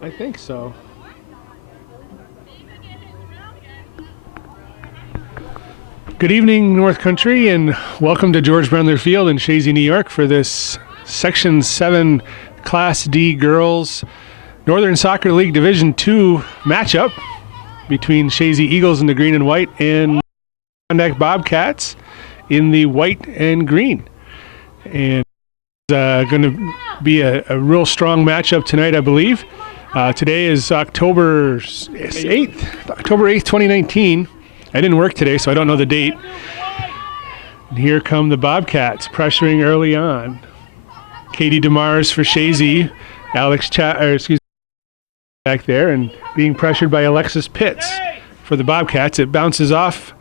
I think so. Good evening, North Country, and welcome to George Brendler Field in Chazy, New York for this Section 7 Class D Girls Northern Soccer League Division II matchup between Chazy Eagles in the green and white and NAC Bobcats in the white and green. And it's going to be a real strong matchup tonight, I believe. Today is October 8th, 2019. I didn't work today, so I don't know the date. And here come the Bobcats, pressuring early on. Katie DeMars for Chazy, back there, and being pressured by Alexis Pitts for the Bobcats. It bounces off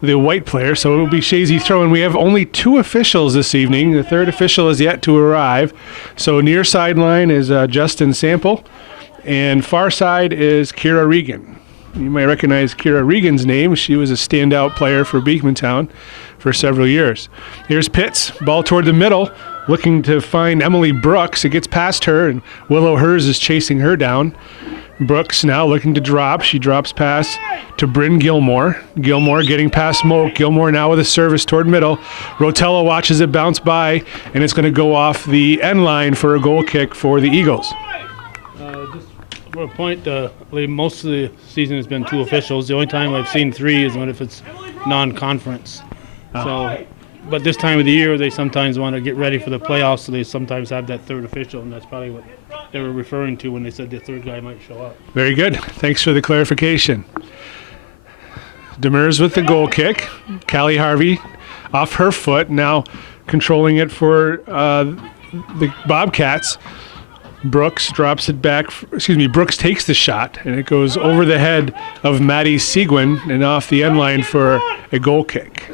the white player, so it will be Chazy throwing. We have only two officials this evening. The third official is yet to arrive. So near sideline is Justin Sample, and far side is Kira Regan. You might recognize Kira Regan's name. She was a standout player for Beekmantown for several years. Here's Pitts, ball toward the middle, looking to find Emily Brooks. It gets past her, and Willow Hers is chasing her down. Brooks now looking to drop. She drops pass to Bryn Gilmore. Gilmore getting past Moak. Gilmore now with a service toward middle. Rotella watches it bounce by, and it's going to go off the end line for a goal kick for the Eagles. For a point, I believe most of the season has been two officials. The only time I've seen three is when if it's non-conference. So, but this time of the year, they sometimes want to get ready for the playoffs, so they sometimes have that third official, and that's probably what they were referring to when they said the third guy might show up. Very good. Thanks for the clarification. Demers with the goal kick. Callie Harvey off her foot, now controlling it for the Bobcats. Brooks drops it back. Brooks takes the shot, and it goes over the head of Maddie Seguin and off the end line for a goal kick.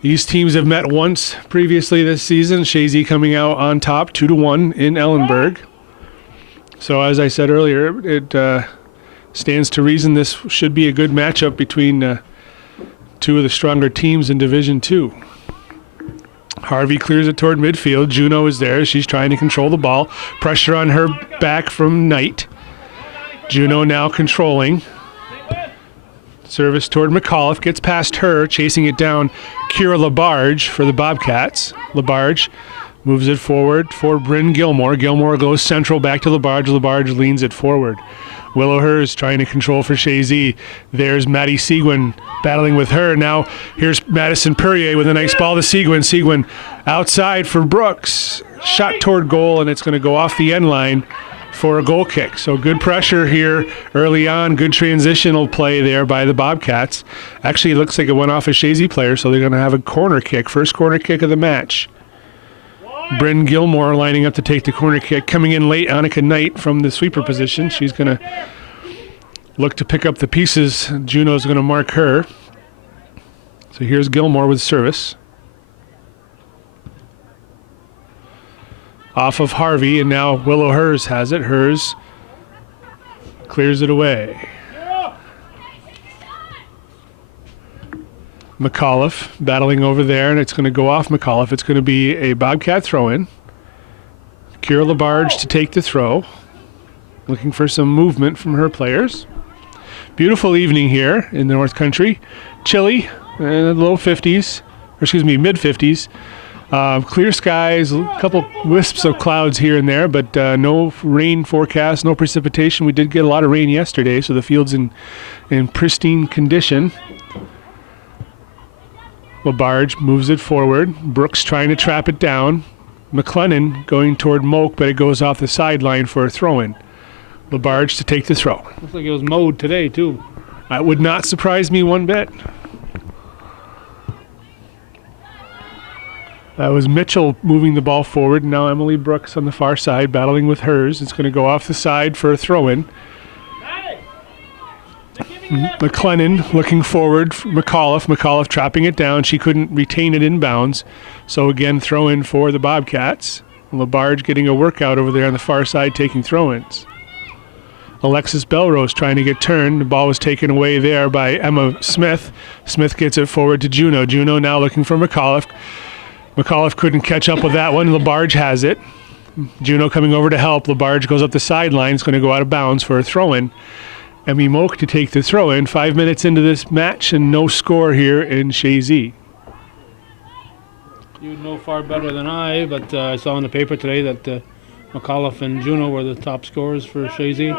These teams have met once previously this season. Chazy coming out on top, 2-1 in Ellenburg. So as I said earlier, it stands to reason this should be a good matchup between two of the stronger teams in Division II. Harvey clears it toward midfield. Juno is there. She's trying to control the ball. Pressure on her back from Knight. Juno now controlling. Service toward McAuliffe. Gets past her. Chasing it down. Kira Labarge for the Bobcats. Labarge moves it forward for Bryn Gilmore. Gilmore goes central back to Labarge. Labarge leans it forward. Willow Hers trying to control for Chazy. There's Maddie Seguin battling with her. Now here's Madison Perrier with a nice ball to Seguin. Seguin outside for Brooks. Shot toward goal, and it's going to go off the end line for a goal kick. So good pressure here early on. Good transitional play there by the Bobcats. Actually, it looks like it went off a Chazy player, so they're going to have a corner kick. First corner kick of the match. Bryn Gilmore lining up to take the corner kick. Coming in late, Annika Knight from the sweeper position. She's going to look to pick up the pieces. Juno's going to mark her. So here's Gilmore with service. Off of Harvey, and now Willow Hers has it. Hers clears it away. McAuliffe battling over there, and it's going to go off McAuliffe. It's going to be a Bobcat throw-in. Kira Labarge to take the throw. Looking for some movement from her players. Beautiful evening here in the North Country. Chilly, low 50s, mid 50s. Clear skies, a couple wisps of clouds here and there, but no rain forecast, no precipitation. We did get a lot of rain yesterday, so the field's in pristine condition. Labarge moves it forward. Brooks trying to trap it down. McLennan going toward Moak, but it goes off the sideline for a throw-in. Labarge to take the throw. Looks like it was mowed today, too. That would not surprise me one bit. That was Mitchell moving the ball forward. Now Emily Brooks on the far side battling with Hers. It's going to go off the side for a throw-in. McLennan looking forward for McAuliffe. McAuliffe trapping it down. She couldn't retain it inbounds. So again, throw in for the Bobcats. Labarge getting a workout over there on the far side taking throw-ins. Alexis Belrose trying to get turned. The ball was taken away there by Emma Smith. Smith gets it forward to Juno. Juno now looking for McAuliffe. McAuliffe couldn't catch up with that one. Labarge has it. Juno coming over to help. Labarge goes up the sideline. It's going to go out of bounds for a throw-in. Emmy Moak to take the throw-in. 5 minutes into this match and no score here in Chazy. You know far better than I, but I saw in the paper today that McAuliffe and Juno were the top scorers for Chazy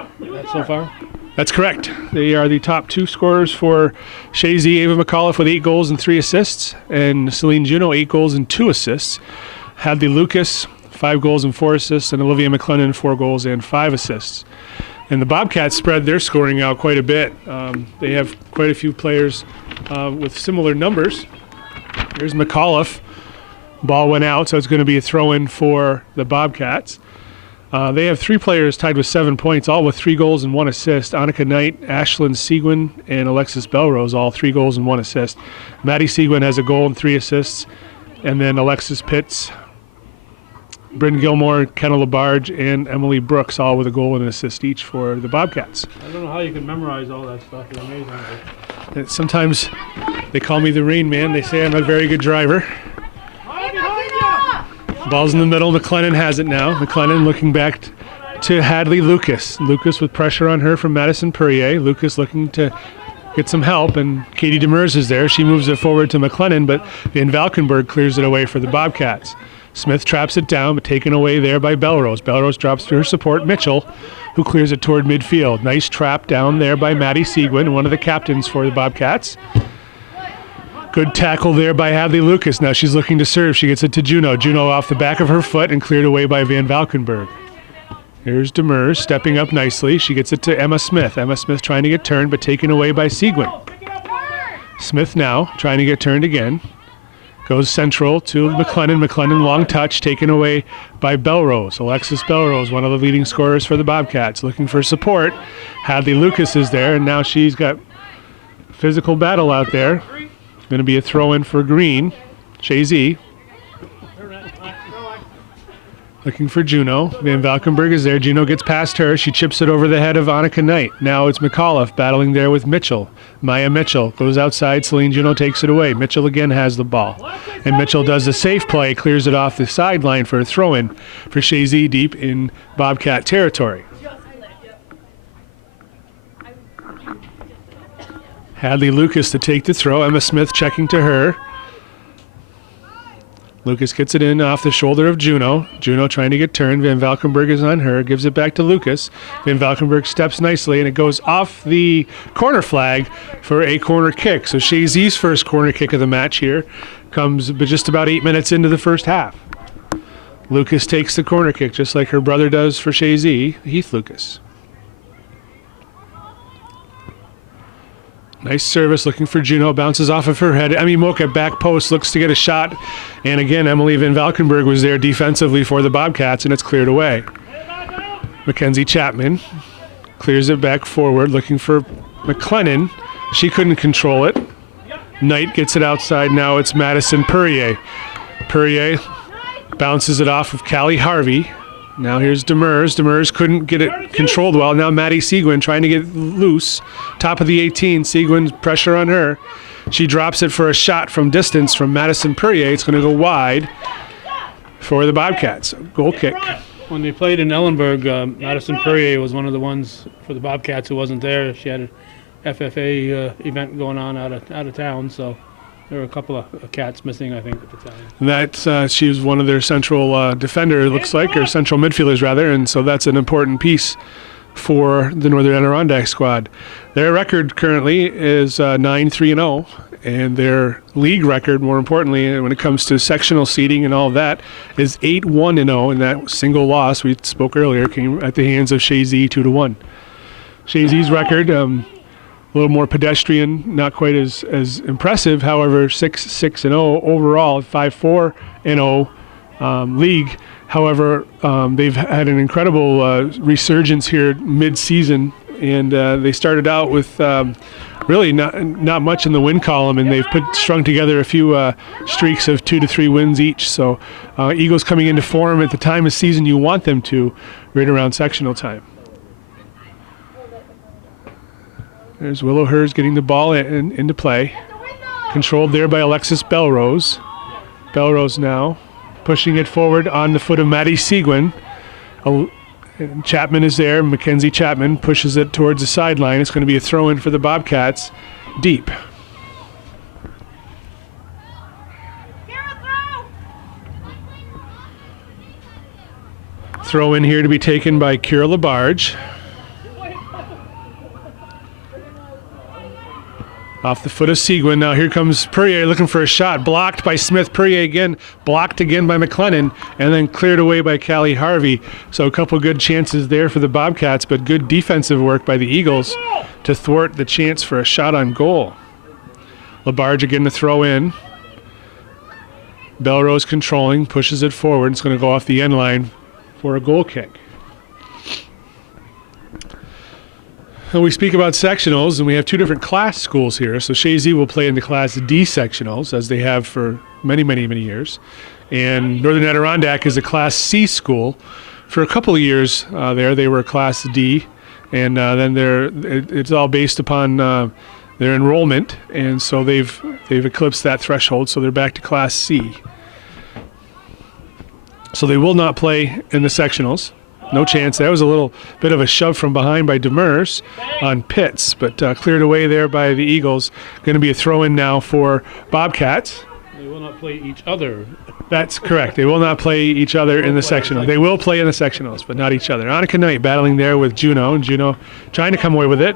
so far. That's correct. They are the top 2 scorers for Chazy. Ava McAuliffe with 8 goals and 3 assists, and Celine Juno 8 goals and 2 assists. Hadley Lucas 5 goals and 4 assists, and Olivia McLennan 4 goals and 5 assists. And the Bobcats spread their scoring out quite a bit. They have quite a few players with similar numbers. Here's McAuliffe. Ball went out, so it's going to be a throw-in for the Bobcats. They have 3 players tied with 7 points, all with 3 goals and 1 assist. Annika Knight, Ashlyn Seguin, and Alexis Belrose, all 3 goals and 1 assist. Maddie Seguin has a goal and 3 assists. And then Alexis Pitts, Bryn Gilmore, Kenna Labarge, and Emily Brooks, all with a goal and an assist each for the Bobcats. I don't know how you can memorize all that stuff. It's amazing. Sometimes they call me the Rain Man. They say I'm a very good driver. Ball's in the middle. McLennan has it now. McLennan looking back to Hadley Lucas. Lucas with pressure on her from Madison Perrier. Lucas looking to get some help, and Katie Demers is there. She moves it forward to McLennan, but Van Valkenburg clears it away for the Bobcats. Smith traps it down, but taken away there by Belrose. Belrose drops to her support, Mitchell, who clears it toward midfield. Nice trap down there by Maddie Seguin, one of the captains for the Bobcats. Good tackle there by Hadley Lucas. Now she's looking to serve. She gets it to Juno. Juno off the back of her foot and cleared away by Van Valkenburg. Here's Demers stepping up nicely. She gets it to Emma Smith. Emma Smith trying to get turned, but taken away by Seguin. Smith now trying to get turned again. Goes central to McLennan. McLennan long touch taken away by Belrose. Alexis Belrose, one of the leading scorers for the Bobcats, looking for support. Hadley Lucas is there, and now she's got physical battle out there. Going to be a throw-in for Green. Chazy. Looking for Juno. Van Valkenburg is there. Juno gets past her. She chips it over the head of Annika Knight. Now it's McAuliffe battling there with Mitchell. Maya Mitchell goes outside. Celine Juno takes it away. Mitchell again has the ball. And Mitchell does the safe play, clears it off the sideline for a throw-in for Chazy deep in Bobcat territory. Hadley Lucas to take the throw. Emma Smith checking to her. Lucas gets it in off the shoulder of Juno. Juno trying to get turned. Van Valkenburg is on her. Gives it back to Lucas. Van Valkenburg steps nicely, and it goes off the corner flag for a corner kick. So Chazy's first corner kick of the match here comes just about 8 minutes into the first half. Lucas takes the corner kick, just like her brother does for Chazy, Heath Lucas. Nice service, looking for Juno, bounces off of her head. Emmy Moka back post, looks to get a shot. And again, Emily Van Valkenburg was there defensively for the Bobcats, and it's cleared away. Mackenzie Chapman clears it back forward, looking for McLennan. She couldn't control it. Knight gets it outside. Now it's Madison Perrier. Perrier bounces it off of Callie Harvey. Now here's Demers. Demers couldn't get it controlled well. Now Maddie Seguin trying to get loose. Top of the 18. Seguin's pressure on her. She drops it for a shot from distance from Madison Perrier. It's going to go wide for the Bobcats. Goal kick. When they played in Ellenburg, Madison Perrier was one of the ones for the Bobcats who wasn't there. She had an FFA event going on out of town, so there were a couple of cats missing, I think, at the time. And that she was one of their central defender, it looks like, or central midfielders rather, and so that's an important piece for the Northern Adirondack squad. Their record currently is 9-3-0, and their league record, more importantly, when it comes to sectional seeding and all of that, is 8-1-0, and that single loss we spoke earlier came at the hands of Chazy 2-1. Chazy's record, a little more pedestrian, not quite as impressive. However, 6-6-0 overall, 5-4-0 league. However, they've had an incredible resurgence here mid-season, and they started out with really not much in the win column, and they've strung together a few streaks of 2 to 3 wins each. So Eagles coming into form at the time of season you want them to, right around sectional time. There's Willow Hers getting the ball into play. Controlled there by Alexis Belrose. Belrose now pushing it forward on the foot of Maddie Seguin. Chapman is there. Mackenzie Chapman pushes it towards the sideline. It's going to be a throw-in for the Bobcats, deep. Throw in here to be taken by Kira Labarge. Off the foot of Seguin. Now here comes Perrier looking for a shot. Blocked by Smith. Perrier again. Blocked again by McLennan. And then cleared away by Callie Harvey. So a couple good chances there for the Bobcats, but good defensive work by the Eagles to thwart the chance for a shot on goal. Labarge again to throw in. Belrose controlling. Pushes it forward. It's going to go off the end line for a goal kick. And we speak about sectionals, and we have two different class schools here. So Chazy will play in the Class D sectionals, as they have for many, many, many years. And Northern Adirondack is a Class C school. For a couple of years there, they were Class D, and then it's all based upon their enrollment, and so they've eclipsed that threshold, so they're back to Class C. So they will not play in the sectionals. No chance. That was a little bit of a shove from behind by Demers on Pitts, but cleared away there by the Eagles. Going to be a throw-in now for Bobcats. They will not play each other. That's correct. They will not play each other in the sectionals. They will play in the sectionals, but not each other. Annika Knight battling there with Juno, and Juno trying to come away with it.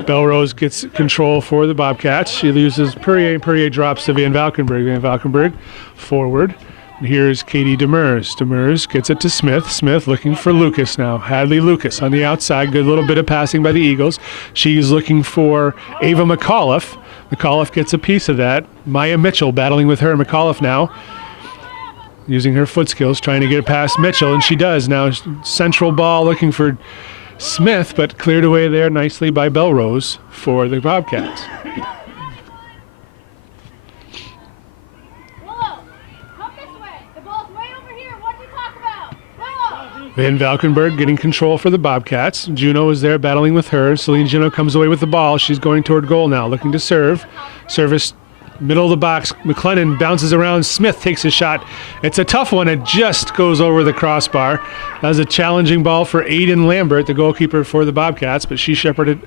Belrose gets control for the Bobcats. She loses Perrier, and Perrier drops to Van Valkenburg. Van Valkenburg forward. And here's Katie Demers. Demers gets it to Smith. Smith looking for Lucas now. Hadley Lucas on the outside. Good little bit of passing by the Eagles. She's looking for Ava McAuliffe. McAuliffe gets a piece of that. Maya Mitchell battling with her. McAuliffe now using her foot skills, trying to get it past Mitchell, and she does. Now central ball looking for Smith, but cleared away there nicely by Belrose for the Bobcats. Van Valkenburg getting control for the Bobcats. Juno is there battling with her. Celine Juno comes away with the ball. She's going toward goal now, looking to serve. Service, middle of the box. McLennan bounces around. Smith takes a shot. It's a tough one. It just goes over the crossbar. That was a challenging ball for Aiden Lambert, the goalkeeper for the Bobcats, but she shepherded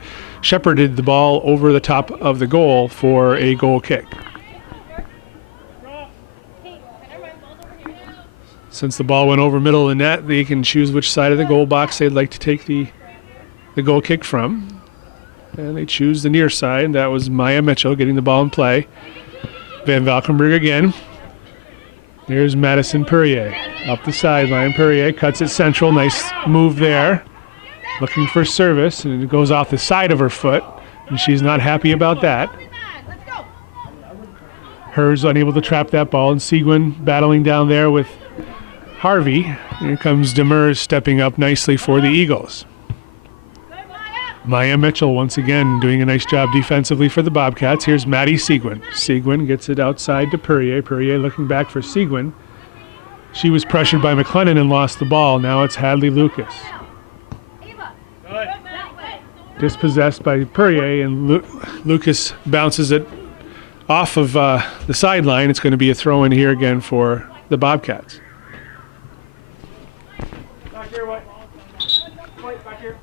the ball over the top of the goal for a goal kick. Since the ball went over middle of the net, they can choose which side of the goal box they'd like to take the goal kick from. And they choose the near side. That was Maya Mitchell getting the ball in play. Van Valkenburg again. There's Madison Perrier up the sideline. Perrier cuts it central. Nice move there. Looking for service, and it goes off the side of her foot, and she's not happy about that. Hers unable to trap that ball, and Seguin battling down there with Harvey. Here comes Demers stepping up nicely for the Eagles. Maya Mitchell once again doing a nice job defensively for the Bobcats. Here's Maddie Seguin. Seguin gets it outside to Perrier. Perrier looking back for Seguin. She was pressured by McLennan and lost the ball. Now it's Hadley Lucas. Dispossessed by Perrier, and Lucas bounces it off of the sideline. It's going to be a throw in here again for the Bobcats. Back here, White. White, back here.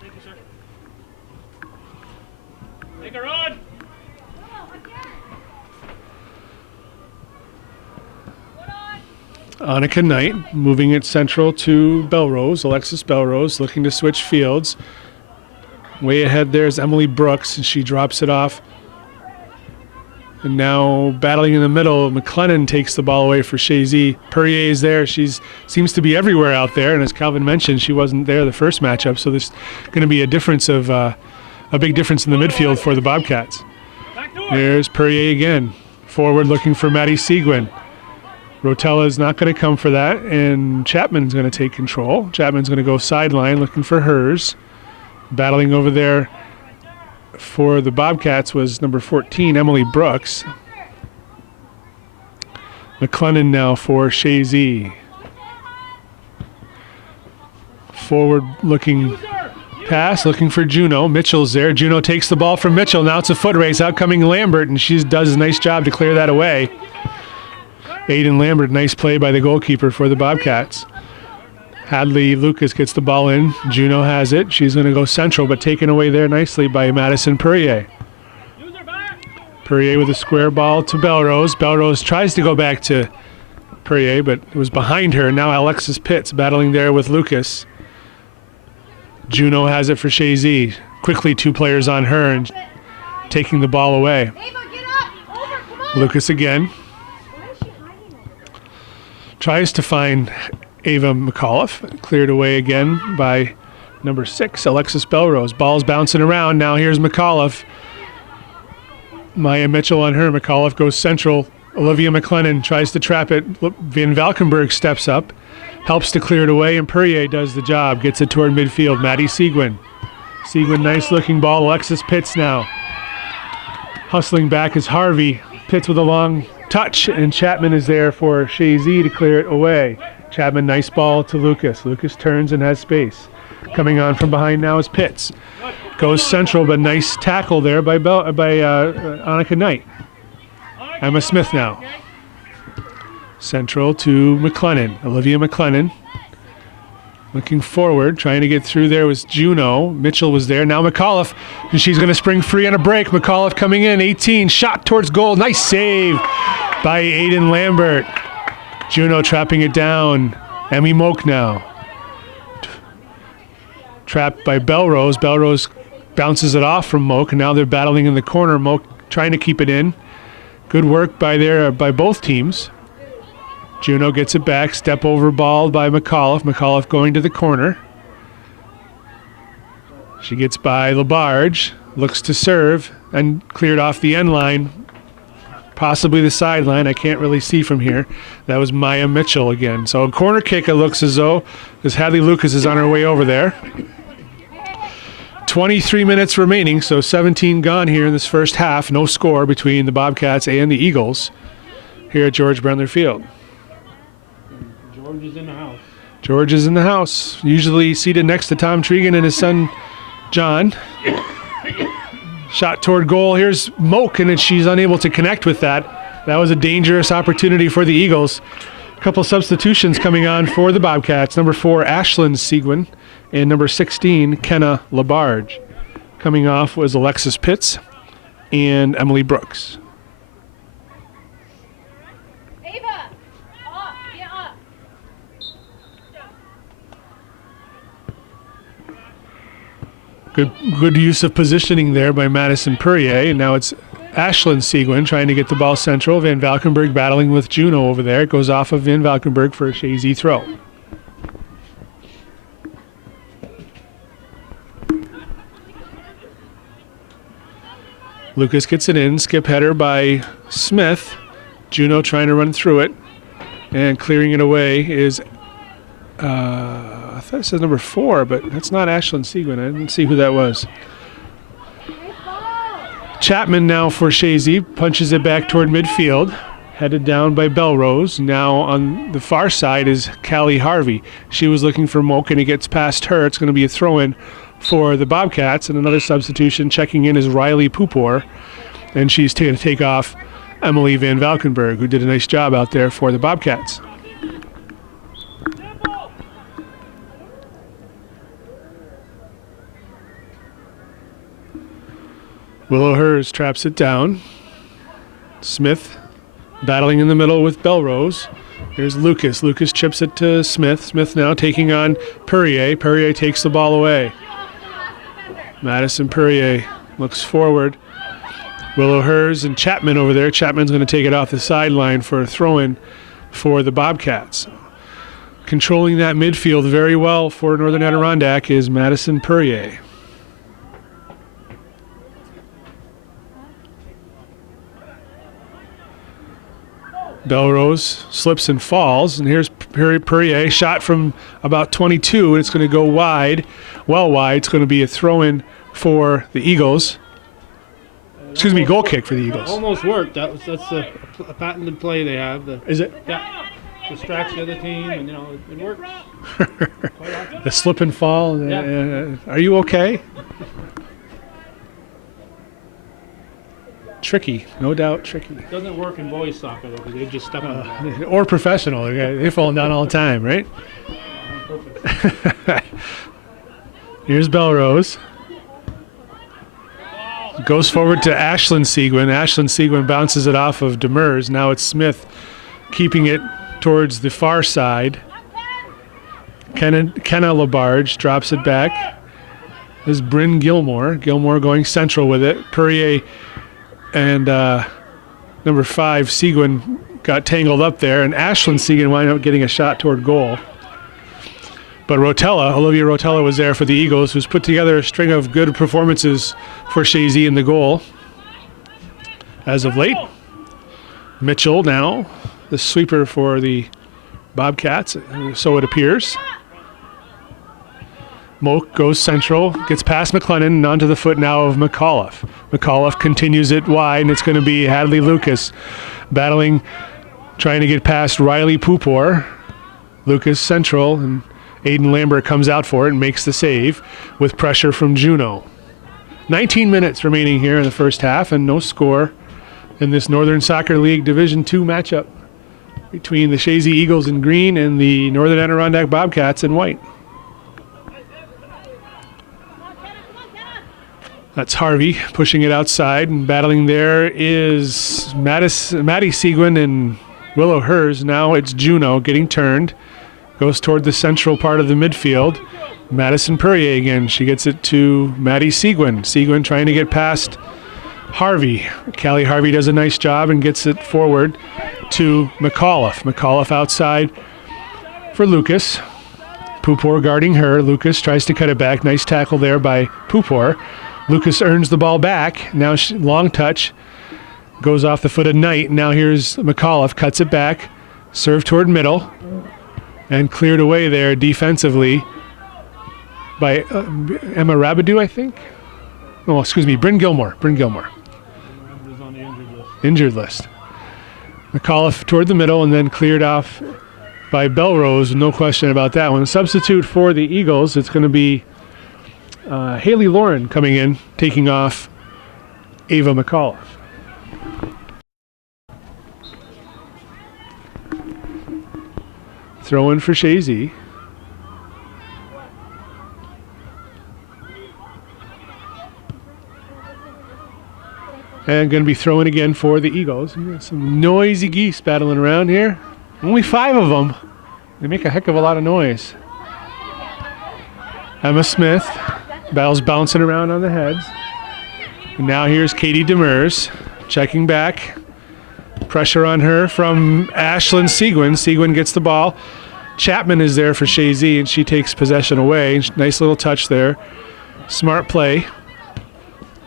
Thank you, sir. Take a run. Annika Knight moving it central to Belrose. Alexis Belrose looking to switch fields. Way ahead there's Emily Brooks, and she drops it off. And now battling in the middle, McLennan takes the ball away for Chazy. Perrier is there. She seems to be everywhere out there. And as Calvin mentioned, she wasn't there the first matchup. So there's going to be a difference of a big difference in the midfield for the Bobcats. There's Perrier again. Forward looking for Maddie Seguin. Rotella is not going to come for that. And Chapman's going to take control. Chapman's going to go sideline looking for hers. Battling over there for the Bobcats was number 14, Emily Brooks. McLennan now for Chazy. Forward looking pass, looking for Juno. Mitchell's there. Juno takes the ball from Mitchell. Now it's a foot race. Out coming Lambert, and she does a nice job to clear that away. Aiden Lambert, nice play by the goalkeeper for the Bobcats. Hadley Lucas gets the ball in. Juno has it. She's going to go central, but taken away there nicely by Madison Perrier. Perrier with a square ball to Belrose. Belrose tries to go back to Perrier, but it was behind her. Now Alexis Pitts battling there with Lucas. Juno has it for Chazy. Quickly 2 players on her and taking the ball away. Lucas again. Tries to find Ava McAuliffe. Cleared away again by number 6, Alexis Belrose. Ball's bouncing around. Now here's McAuliffe. Maya Mitchell on her. McAuliffe goes central. Olivia McLennan tries to trap it. Van Valkenburg steps up. Helps to clear it away, and Perrier does the job. Gets it toward midfield. Maddie Seguin. Seguin, nice looking ball. Alexis Pitts now. Hustling back is Harvey. Pitts with a long touch, and Chapman is there for Chazy to clear it away. Chapman, nice ball to Lucas. Lucas turns and has space. Coming on from behind now is Pitts. Goes central, but nice tackle there by Annika Knight. Emma Smith now. Central to McLennan. Olivia McLennan. Looking forward, trying to get through there was Juno. Mitchell was there. Now McAuliffe, and she's going to spring free on a break. McAuliffe coming in, 18, shot towards goal. Nice save by Aiden Lambert. Juno trapping it down. Emmy Moak now. Trapped by Belrose. Belrose bounces it off from Moak, and now they're battling in the corner. Moak trying to keep it in. Good work by both teams. Juno gets it back. Step over ball by McAuliffe. McAuliffe going to the corner. She gets by Labarge. Looks to serve and cleared off the end line. Possibly the sideline. I can't really see from here. That was Maya Mitchell again. So a corner kick, it looks as though, as Hadley Lucas is on her way over there. 23 minutes remaining, so 17 gone here in this first half. No score between the Bobcats and the Eagles here at George Brendler Field. George is in the house. George is in the house, usually seated next to Tom Tregan and his son, John. Shot toward goal. Here's Moak, and she's unable to connect with that. That was a dangerous opportunity for the Eagles. A couple substitutions coming on for the Bobcats. Number 4, Ashlyn Seguin, and number 16, Kenna Labarge. Coming off was Alexis Pitts and Emily Brooks. Good use of positioning there by Madison Perrier, and now it's Ashlyn Seguin trying to get the ball central. Van Valkenburg battling with Juno over there. It goes off of Van Valkenburg for a Chazy throw. Lucas gets it in. Skip header by Smith. Juno trying to run through it, and clearing it away is I thought it said number 4, but that's not Ashlyn Seguin. I didn't see who that was. Chapman now for Chazy, punches it back toward midfield, headed down by Belrose. Now on the far side is Callie Harvey. She was looking for Moak, and it gets past her. It's going to be a throw-in for the Bobcats, and another substitution checking in is Riley Pupor, and she's going to take off Emily Van Valkenburg, who did a nice job out there for the Bobcats. Willow Hers traps it down. Smith battling in the middle with Belrose. Here's Lucas. Lucas chips it to Smith. Smith now taking on Perrier. Perrier takes the ball away. Madison Perrier looks forward. Willow Hers and Chapman over there. Chapman's going to take it off the sideline for a throw-in for the Bobcats. Controlling that midfield very well for Northern Adirondack is Madison Perrier. Belrose slips and falls, and here's Perrier, shot from about 22, and it's going to go wide, well wide. It's going to be a throw-in for the Eagles. Excuse me, goal kick for the Eagles. Almost worked. That's a patented play they have. Is it? Yeah. Distracts the other team, and it works. The slip and fall. Yeah. Are you okay? Tricky, no doubt tricky. It doesn't work in boys soccer though, because they just step on it. Or professional. They're falling down all the time, right? Here's Belrose. Goes forward to Ashlyn Seguin. Ashlyn Seguin bounces it off of Demers. Now it's Smith keeping it towards the far side. Kenna Labarge drops it back. This is Bryn Gilmore. Gilmore going central with it. Perrier and number 5, Seguin, got tangled up there, and Ashlyn Seguin wound up getting a shot toward goal. But Olivia Rotella was there for the Eagles, who's put together a string of good performances for Chazy in the goal as of late. Mitchell now, the sweeper for the Bobcats, so it appears. Moak goes central, gets past McLennan and onto the foot now of McAuliffe. McAuliffe continues it wide, and it's going to be Hadley Lucas battling, trying to get past Riley Pupor. Lucas central, and Aiden Lambert comes out for it and makes the save with pressure from Juneau. 19 minutes remaining here in the first half, and no score in this Northern Soccer League Division II matchup between the Chazy Eagles in green and the Northern Adirondack Bobcats in white. That's Harvey pushing it outside, and battling there is Maddie Seguin and Willow Hers. Now it's Juneau getting turned. Goes toward the central part of the midfield. Madison Perrier again. She gets it to Maddie Seguin. Seguin trying to get past Harvey. Callie Harvey does a nice job and gets it forward to McAuliffe. McAuliffe outside for Lucas. Pupor guarding her. Lucas tries to cut it back. Nice tackle there by Pupor. Lucas earns the ball back. Now long touch. Goes off the foot of Knight. Now here's McAuliffe. Cuts it back. Serve toward middle. And cleared away there defensively by Emma Rabidou, I think. Oh, excuse me, Bryn Gilmore. On the Injured list. McAuliffe toward the middle and then cleared off by Belrose. No question about that one. Substitute for the Eagles, it's going to be Haley Lauren coming in, taking off Ava McAuliffe. Throw in for Chazy. And going to be throwing again for the Eagles. You got some noisy geese battling around here. Only 5 of them. They make a heck of a lot of noise. Emma Smith. Ball's bouncing around on the heads. And now here's Katie Demers checking back. Pressure on her from Ashlyn Seguin. Seguin gets the ball. Chapman is there for Chazy, and she takes possession away. Nice little touch there. Smart play.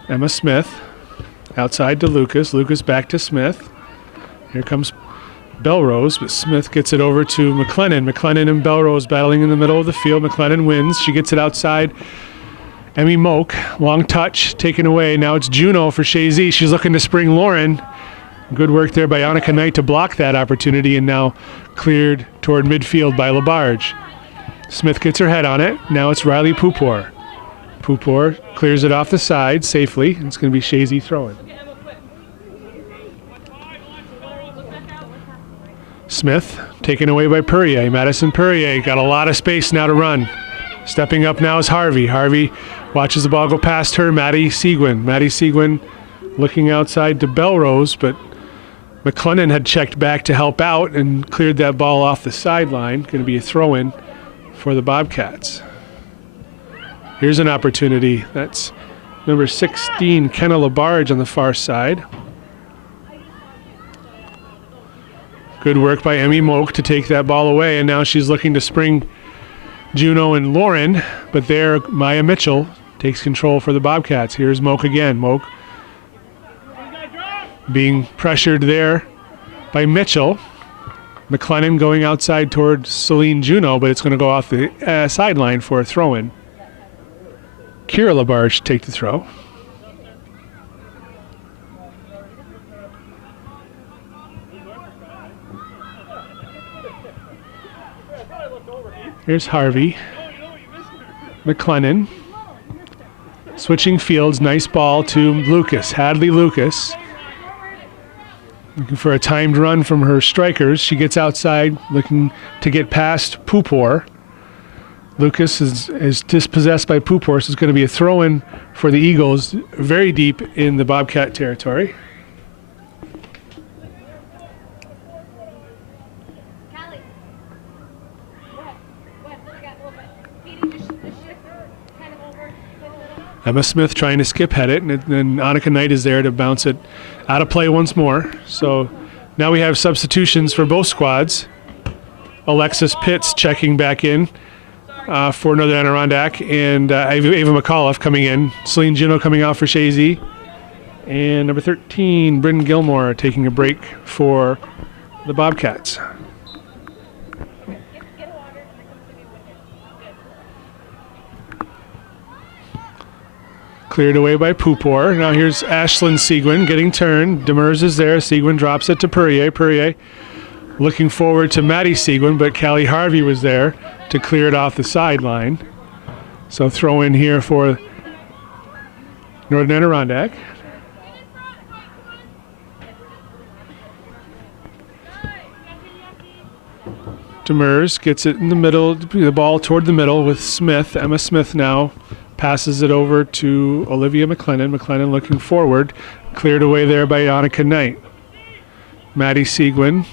Emma Smith. Outside to Lucas. Lucas back to Smith. Here comes Belrose, but Smith gets it over to McLennan. McLennan and Belrose battling in the middle of the field. McLennan wins. She gets it outside. Emmy Moak. Long touch taken away. Now it's Juneau for Chazy. She's looking to spring Lauren. Good work there by Annika Knight to block that opportunity, and now cleared toward midfield by Labarge. Smith gets her head on it. Now it's Riley Pupor. Pupor clears it off the side safely. It's going to be Chazy throwing. Smith taken away by Perrier. Madison Perrier got a lot of space now to run. Stepping up now is Harvey. Harvey watches the ball go past her. Maddie Seguin looking outside to Belrose, but McLennan had checked back to help out and cleared that ball off the sideline. Going to be a throw-in for the Bobcats. Here's an opportunity. That's number 16, Kenna Labarge on the far side. Good work by Emmy Moak to take that ball away, and now she's looking to spring Juneau and Lauren, but there Maya Mitchell takes control for the Bobcats. Here's Moak again. Moak being pressured there by Mitchell. McLennan going outside toward Celine Juneau, but it's going to go off the sideline for a throw-in. Kira Labarge take the throw. Here's Harvey. McLennan. Switching fields, nice ball to Lucas, Hadley Lucas. Looking for a timed run from her strikers. She gets outside, looking to get past Pupor. Lucas is dispossessed by Poopor, so it's going to be a throw-in for the Eagles very deep in the Bobcat territory. Emma Smith trying to skip head it, and then Annika Knight is there to bounce it out of play once more. So now we have substitutions for both squads. Alexis Pitts checking back in for Northern Adirondack, and Ava McAuliffe coming in. Celine Gino coming out for Chazy. And number 13, Bryn Gilmore taking a break for the Bobcats. Cleared away by Poopor. Now here's Ashlyn Seguin getting turned. Demers is there. Seguin drops it to Perrier. Perrier looking forward to Maddie Seguin, but Callie Harvey was there to clear it off the sideline. So throw in here for Northern Adirondack. Demers gets it in the middle, the ball toward the middle with Smith. Emma Smith now passes it over to Olivia McLennan. McLennan looking forward. Cleared away there by Annika Knight. Maddie Seguin.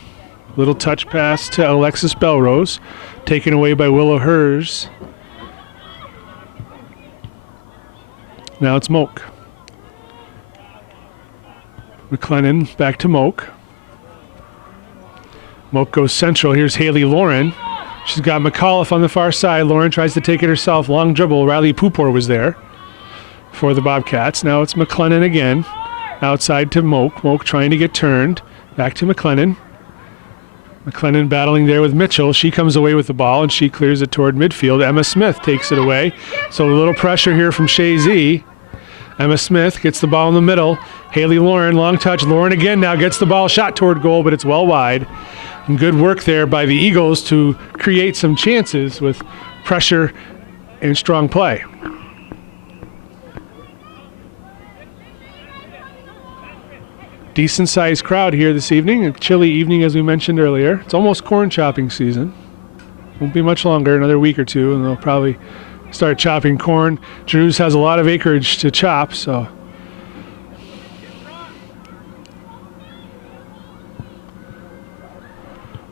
Little touch pass to Alexis Belrose. Taken away by Willow Hers. Now it's Moak. McLennan back to Moak. Moak goes central. Here's Haley Lauren. She's got McAuliffe on the far side. Lauren tries to take it herself. Long dribble. Riley Poopor was there for the Bobcats. Now it's McLennan again. Outside to Moak. Moak trying to get turned. Back to McLennan. McLennan battling there with Mitchell. She comes away with the ball, and she clears it toward midfield. Emma Smith takes it away. So a little pressure here from Chazy. Emma Smith gets the ball in the middle. Haley Lauren, long touch. Lauren again now gets the ball shot toward goal, but it's well wide. And good work there by the Eagles to create some chances with pressure and strong play. Decent sized crowd here this evening. A chilly evening, as we mentioned earlier. It's almost corn chopping season. Won't be much longer, another week or two, and they'll probably start chopping corn. Drew's has a lot of acreage to chop, so.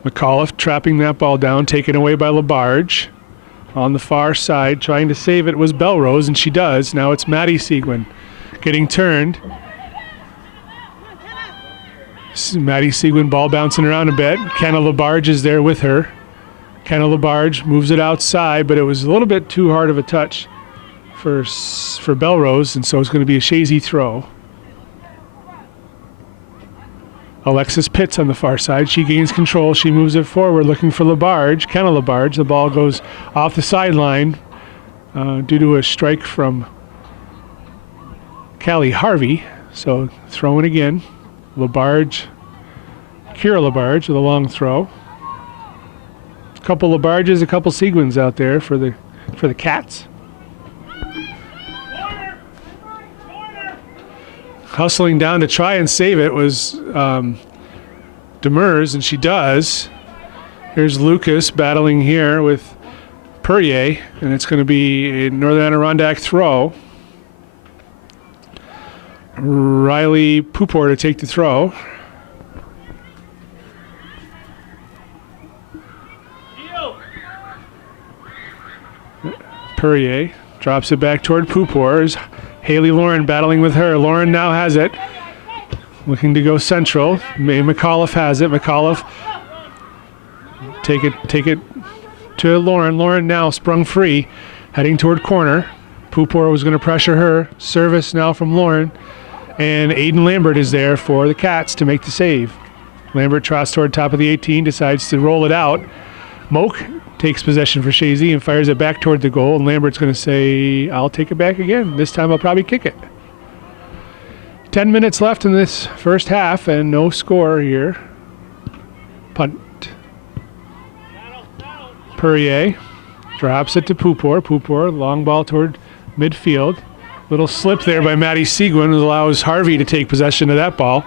McAuliffe trapping that ball down, taken away by Labarge. On the far side, trying to save it was Belrose, and she does. Now it's Maddie Seguin getting turned. Maddie Seguin ball bouncing around a bit. Kenna Labarge is there with her. Kenna Labarge moves it outside, but it was a little bit too hard of a touch for Belrose, and so it's going to be a Chazy throw. Alexis Pitts on the far side. She gains control. She moves it forward, looking for Labarge. Kenna Labarge. The ball goes off the sideline due to a strike from Callie Harvey. So throw in again. Labarge, Kira Labarge with a long throw. A couple Labarges, a couple Seguins out there for the Cats. Hustling down to try and save it was Demers, and she does. Here's Lucas battling here with Perrier, and it's going to be a Northern Adirondack throw. Riley Poopor to take the throw. Perrier drops it back toward Poopor. Haley Lauren battling with her. Lauren now has it. Looking to go central. McAuliffe has it. McAuliffe take it to Lauren. Lauren now sprung free, heading toward corner. Poopor was going to pressure her. Service now from Lauren. And Aiden Lambert is there for the Cats to make the save. Lambert trots toward top of the 18, decides to roll it out. Moak takes possession for Chazy and fires it back toward the goal. And Lambert's going to say, I'll take it back again. This time I'll probably kick it. 10 minutes left in this first half and no score here. Punt. Perrier drops it to Poopor. Poopor, long ball toward midfield. Little slip there by Maddie Seguin allows Harvey to take possession of that ball.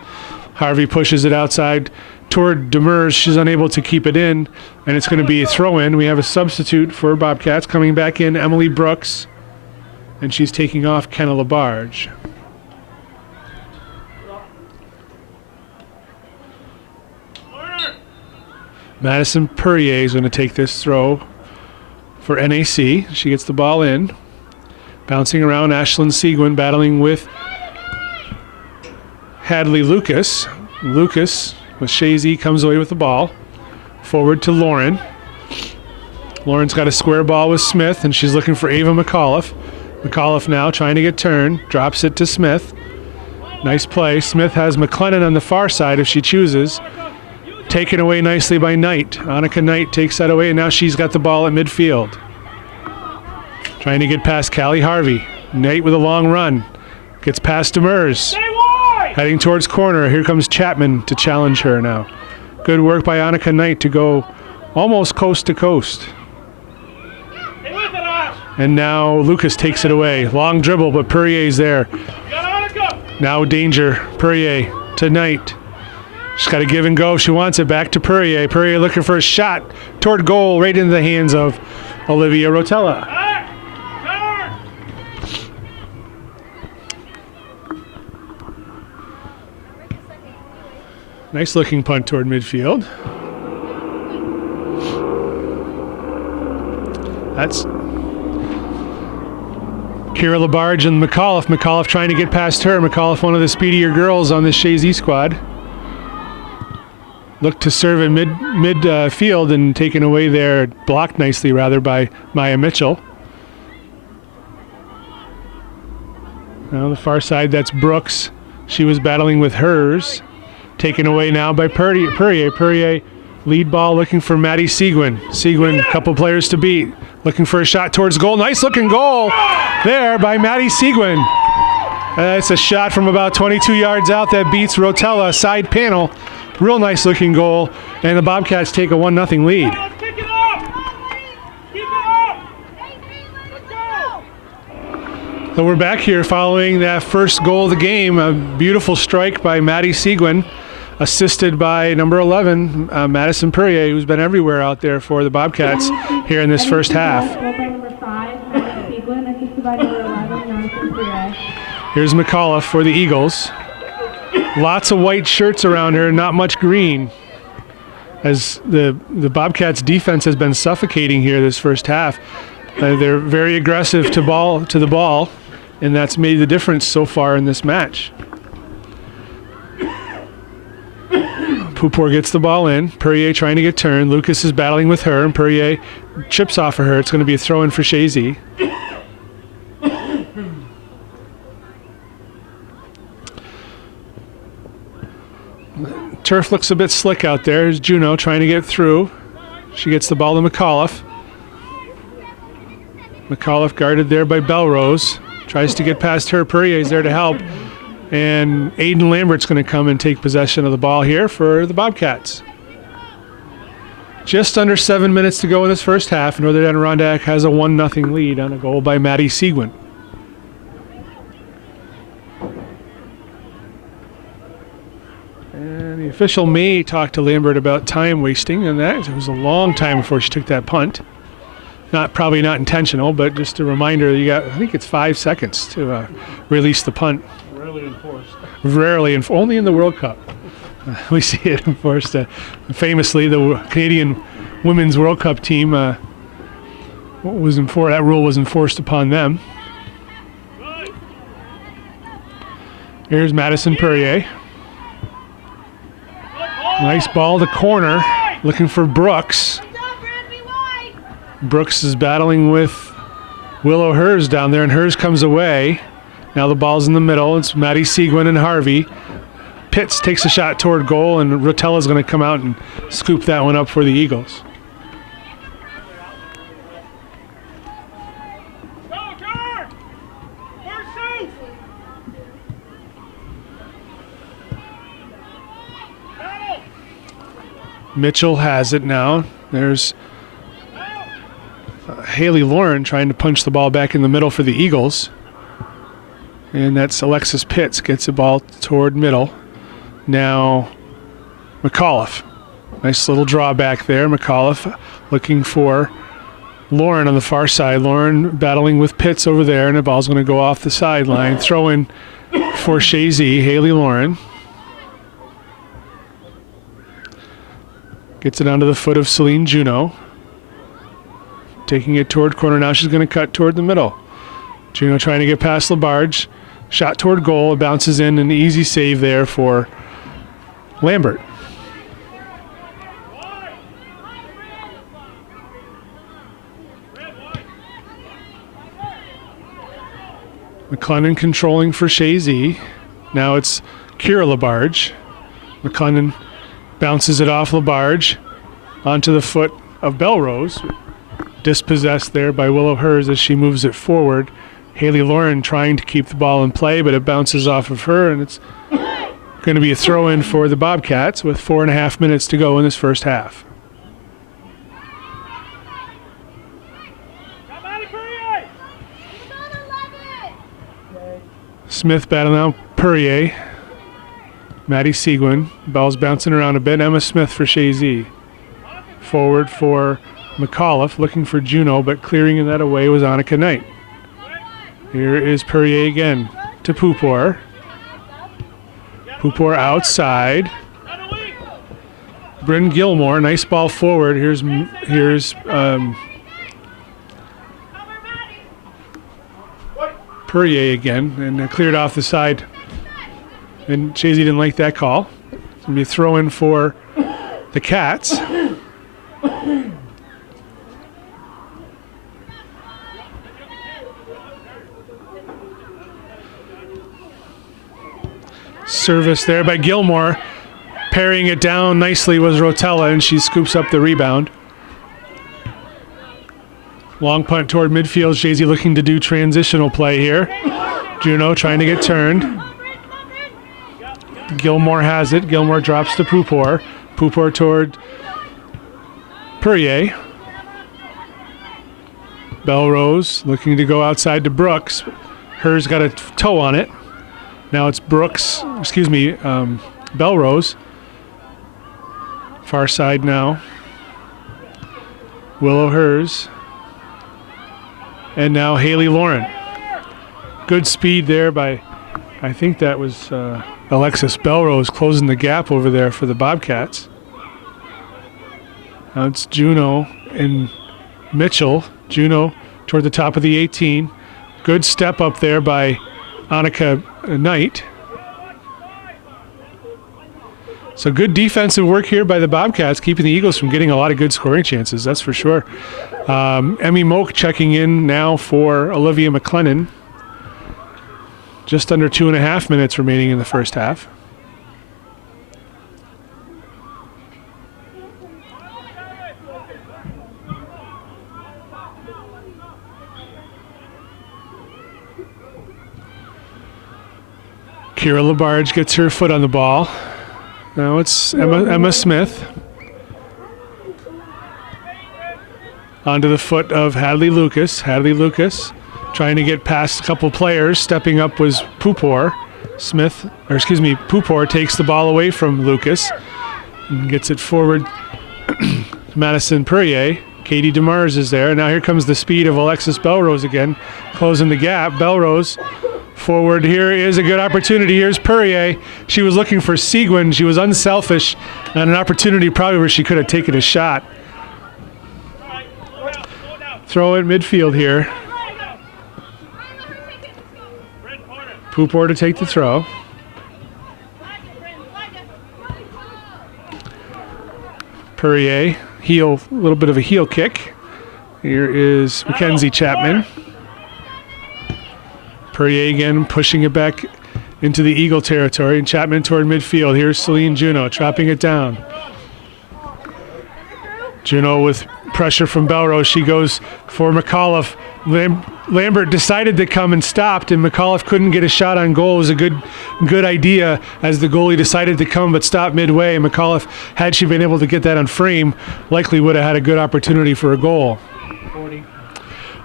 Harvey pushes it outside toward Demers. She's unable to keep it in, and it's going to be a throw-in. We have a substitute for Bobcats coming back in, Emily Brooks, and she's taking off Kenna Labarge. Madison Perrier is going to take this throw for NAC. She gets the ball in. Bouncing around, Ashlyn Seguin battling with Hadley Lucas. Lucas with Chazy comes away with the ball. Forward to Lauren. Lauren's got a square ball with Smith, and she's looking for Ava McAuliffe. McAuliffe now trying to get turned. Drops it to Smith. Nice play. Smith has McLennan on the far side if she chooses. Taken away nicely by Knight. Annika Knight takes that away, and now she's got the ball at midfield. Trying to get past Callie Harvey. Knight with a long run. Gets past Demers. Heading towards corner. Here comes Chapman to challenge her now. Good work by Annika Knight to go almost coast to coast. And now Lucas takes it away. Long dribble, but Perrier's there. Now danger. Perrier to Knight. She's got to give and go. She wants it back to Perrier. Perrier looking for a shot toward goal, right into the hands of Olivia Rotella. Nice looking punt toward midfield. That's Kira Labarge and McAuliffe. McAuliffe trying to get past her. McAuliffe, one of the speedier girls on this Chazy squad. Looked to serve in midfield and taken away there, blocked nicely rather by Maya Mitchell. Now on the far side, that's Brooks. She was battling with hers. Taken away now by Perrier. Perrier lead ball looking for Maddie Seguin. Seguin, a couple players to beat. Looking for a shot towards goal. Nice looking goal there by Maddie Seguin. It's a shot from about 22 yards out that beats Rotella, side panel. Real nice looking goal, and the Bobcats take a 1-0 lead. Kick it up! Keep it up! Let's go! So we're back here following that first goal of the game. A beautiful strike by Maddie Seguin, assisted by number 11, Madison Perrier, who's been everywhere out there for the Bobcats here in this first half. Here's McAuliffe for the Eagles. Lots of white shirts around her, not much green, as the Bobcats defense has been suffocating here this first half. They're very aggressive to the ball, and that's made the difference so far in this match. Pupor gets the ball in. Perrier trying to get turned. Lucas is battling with her, and Perrier chips off of her. It's going to be a throw-in for Chazy. Turf looks a bit slick out there. There's Juno trying to get through. She gets the ball to McAuliffe. McAuliffe guarded there by Belrose. Tries to get past her. Perrier's there to help. And Aiden Lambert's going to come and take possession of the ball here for the Bobcats. Just under 7 minutes to go in this first half. Northern Adirondack has a 1-0 lead on a goal by Maddie Seguin. And the official may talk to Lambert about time wasting, and that it was a long time before she took that punt. Probably not intentional, but just a reminder, you got, I think it's 5 seconds to release the punt. Rarely enforced. Only in the World Cup. We see it enforced. Famously, the Canadian Women's World Cup team, that rule was enforced upon them. Here's Madison Perrier. Nice ball to corner, looking for Brooks. Brooks is battling with Willow Hers down there, and Hers comes away. Now the ball's in the middle. It's Maddie Seguin and Harvey. Pitts takes a shot toward goal, and Rotella's going to come out and scoop that one up for the Eagles. Mitchell has it now. There's Haley Lauren trying to punch the ball back in the middle for the Eagles. And that's Alexis Pitts gets the ball toward middle. Now McAuliffe Nice little drawback there. McAuliffe looking for Lauren on the far side. Lauren battling with Pitts over there, and the ball's going to go off the sideline. Throw in for Chazy, Haley Lauren. Gets it onto the foot of Celine Juneau. Taking it toward corner now. She's going to cut toward the middle. Juneau trying to get past Labarge. Shot toward goal. It bounces in. An easy save there for Lambert. McClendon controlling for Chazy. Now it's Kira Labarge. McClendon bounces it off Labarge onto the foot of Belrose. Dispossessed there by Willow Hers as she moves it forward. Haley Lauren trying to keep the ball in play, but it bounces off of her, and it's going to be a throw-in for the Bobcats with 4.5 minutes to go in this first half. Smith battling out Perrier. Maddie Seguin. Ball's bouncing around a bit. Emma Smith for Chazy. Forward for McAuliffe, looking for Juneau, but clearing that away was Annika Knight. Here is Perrier again to Pupor. Pupor outside. Bryn Gilmore, nice ball forward. Here's Perrier again, and cleared off the side. And Chazy didn't like that call. It's going to be a throw-in for the Cats. Service there by Gilmore. Parrying it down nicely was Rotella, and she scoops up the rebound. Long punt toward midfield. Chazy looking to do transitional play here. Juneau trying to get turned. Gilmore has it. Gilmore drops to Pupor. Pupor toward Perrier. Belrose looking to go outside to Brooks. Hers got a toe on it. Now it's Belrose. Far side now. Willow Hers. And now Haley Lauren. Good speed there by, I think that was Alexis Belrose closing the gap over there for the Bobcats. Now it's Juneau and Mitchell. Juneau toward the top of the 18. Good step up there by Annika Knight. So good defensive work here by the Bobcats, keeping the Eagles from getting a lot of good scoring chances, that's for sure. Emmy Moak checking in now for Olivia McLennan. Just under 2.5 minutes remaining in the first half. Kira Labarge gets her foot on the ball. Now it's Emma Smith. Onto the foot of Hadley Lucas. Hadley Lucas trying to get past a couple players. Stepping up was Pupor. Pupor takes the ball away from Lucas and gets it forward to Madison Perrier. Katie DeMars is there. Now here comes the speed of Alexis Belrose again, closing the gap. Belrose forward. Here is a good opportunity. Here's Perrier. She was looking for Seguin. She was unselfish and an opportunity probably where she could have taken a shot. Throw in midfield here. Pupor to take the throw. Perrier, a little bit of a heel kick. Here is Mackenzie Chapman. Perrier again pushing it back into the Eagle territory, and Chapman toward midfield. Here's Celine Juneau chopping it down. Juneau with pressure from Belrose. She goes for McAuliffe. Lambert decided to come and stopped, and McAuliffe couldn't get a shot on goal. It was a good idea as the goalie decided to come but stopped midway. McAuliffe, had she been able to get that on frame, likely would have had a good opportunity for a goal.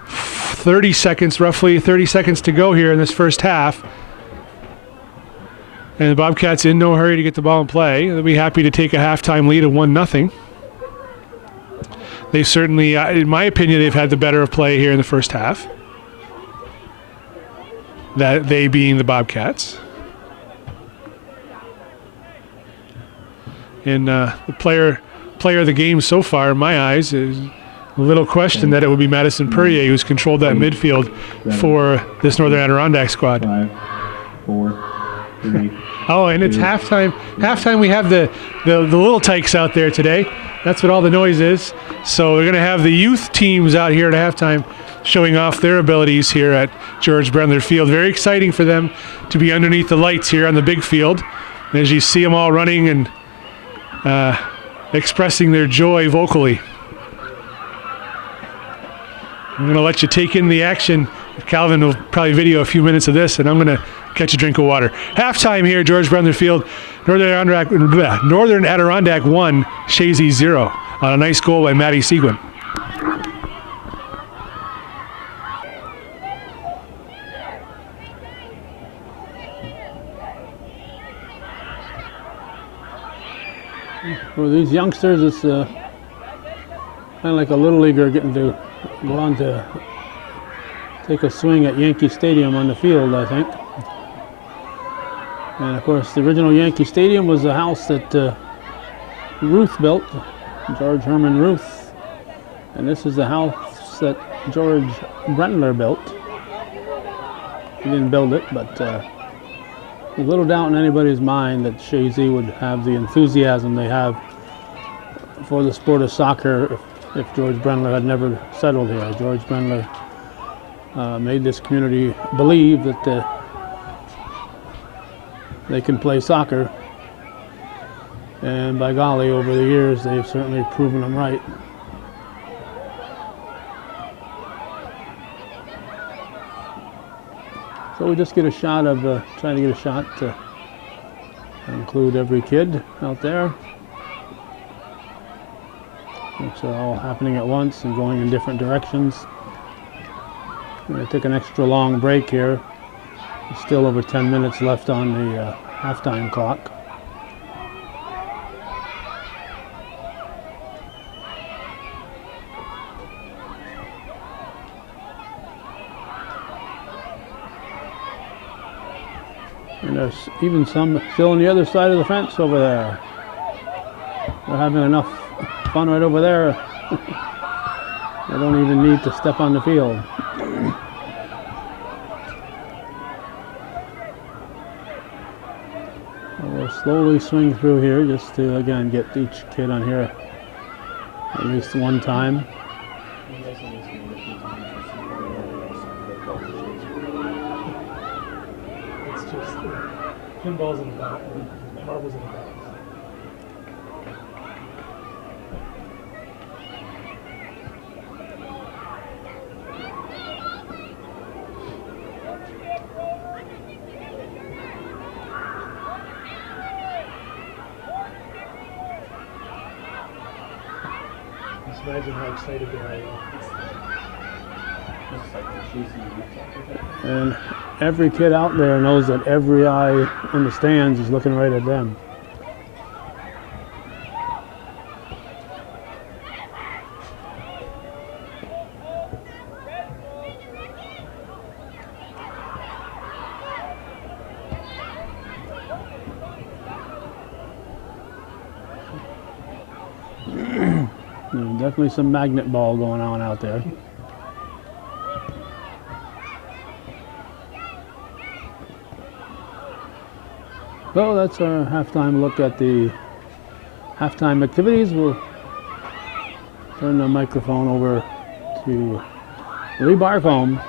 30 seconds to go here in this first half. And the Bobcats in no hurry to get the ball in play. They'll be happy to take a halftime lead of 1-0. They certainly, in my opinion, they've had the better of play here in the first half. That they being the Bobcats. And the player of the game so far, in my eyes, is a little question that it would be Madison Perrier who's controlled that midfield for this Northern Adirondack squad. 5, 4, 3. Oh, and it's halftime. Halftime, we have the little tykes out there today. That's what all the noise is. So we're going to have the youth teams out here at halftime showing off their abilities here at George Brendler Field. Very exciting for them to be underneath the lights here on the big field. And as you see them all running and expressing their joy vocally. I'm going to let you take in the action. Calvin will probably video a few minutes of this, and I'm going to catch a drink of water. Halftime here at George Brendler Field. Northern Adirondack 1, Chazy 0 on a nice goal by Maddie Seguin. For these youngsters, it's kind of like a little leaguer getting to go on to take a swing at Yankee Stadium on the field, I think. And of course, the original Yankee Stadium was a house that Ruth built, George Herman Ruth. And this is the house that George Brendler built. He didn't build it, but there's little doubt in anybody's mind that Chazy would have the enthusiasm they have for the sport of soccer if George Brendler had never settled here. George Brendler made this community believe that they can play soccer, and by golly, over the years they've certainly proven them right. So we just get a shot of trying to get a shot to include every kid out there, which are all happening at once and going in different directions. I'm going to take an extra long break here. There's still over 10 minutes left on the halftime clock. And there's even some still on the other side of the fence over there. They're having enough fun right over there. They don't even need to step on the field. We'll slowly swing through here just to, again, get each kid on here at least one time. It's just pinballs in the back, marbles in the back. Just imagine how excited they are. And every kid out there knows that every eye in the stands is looking right at them. Definitely some magnet ball going on out there. So that's our halftime look at the halftime activities. We'll turn the microphone over to Lee Barcombe,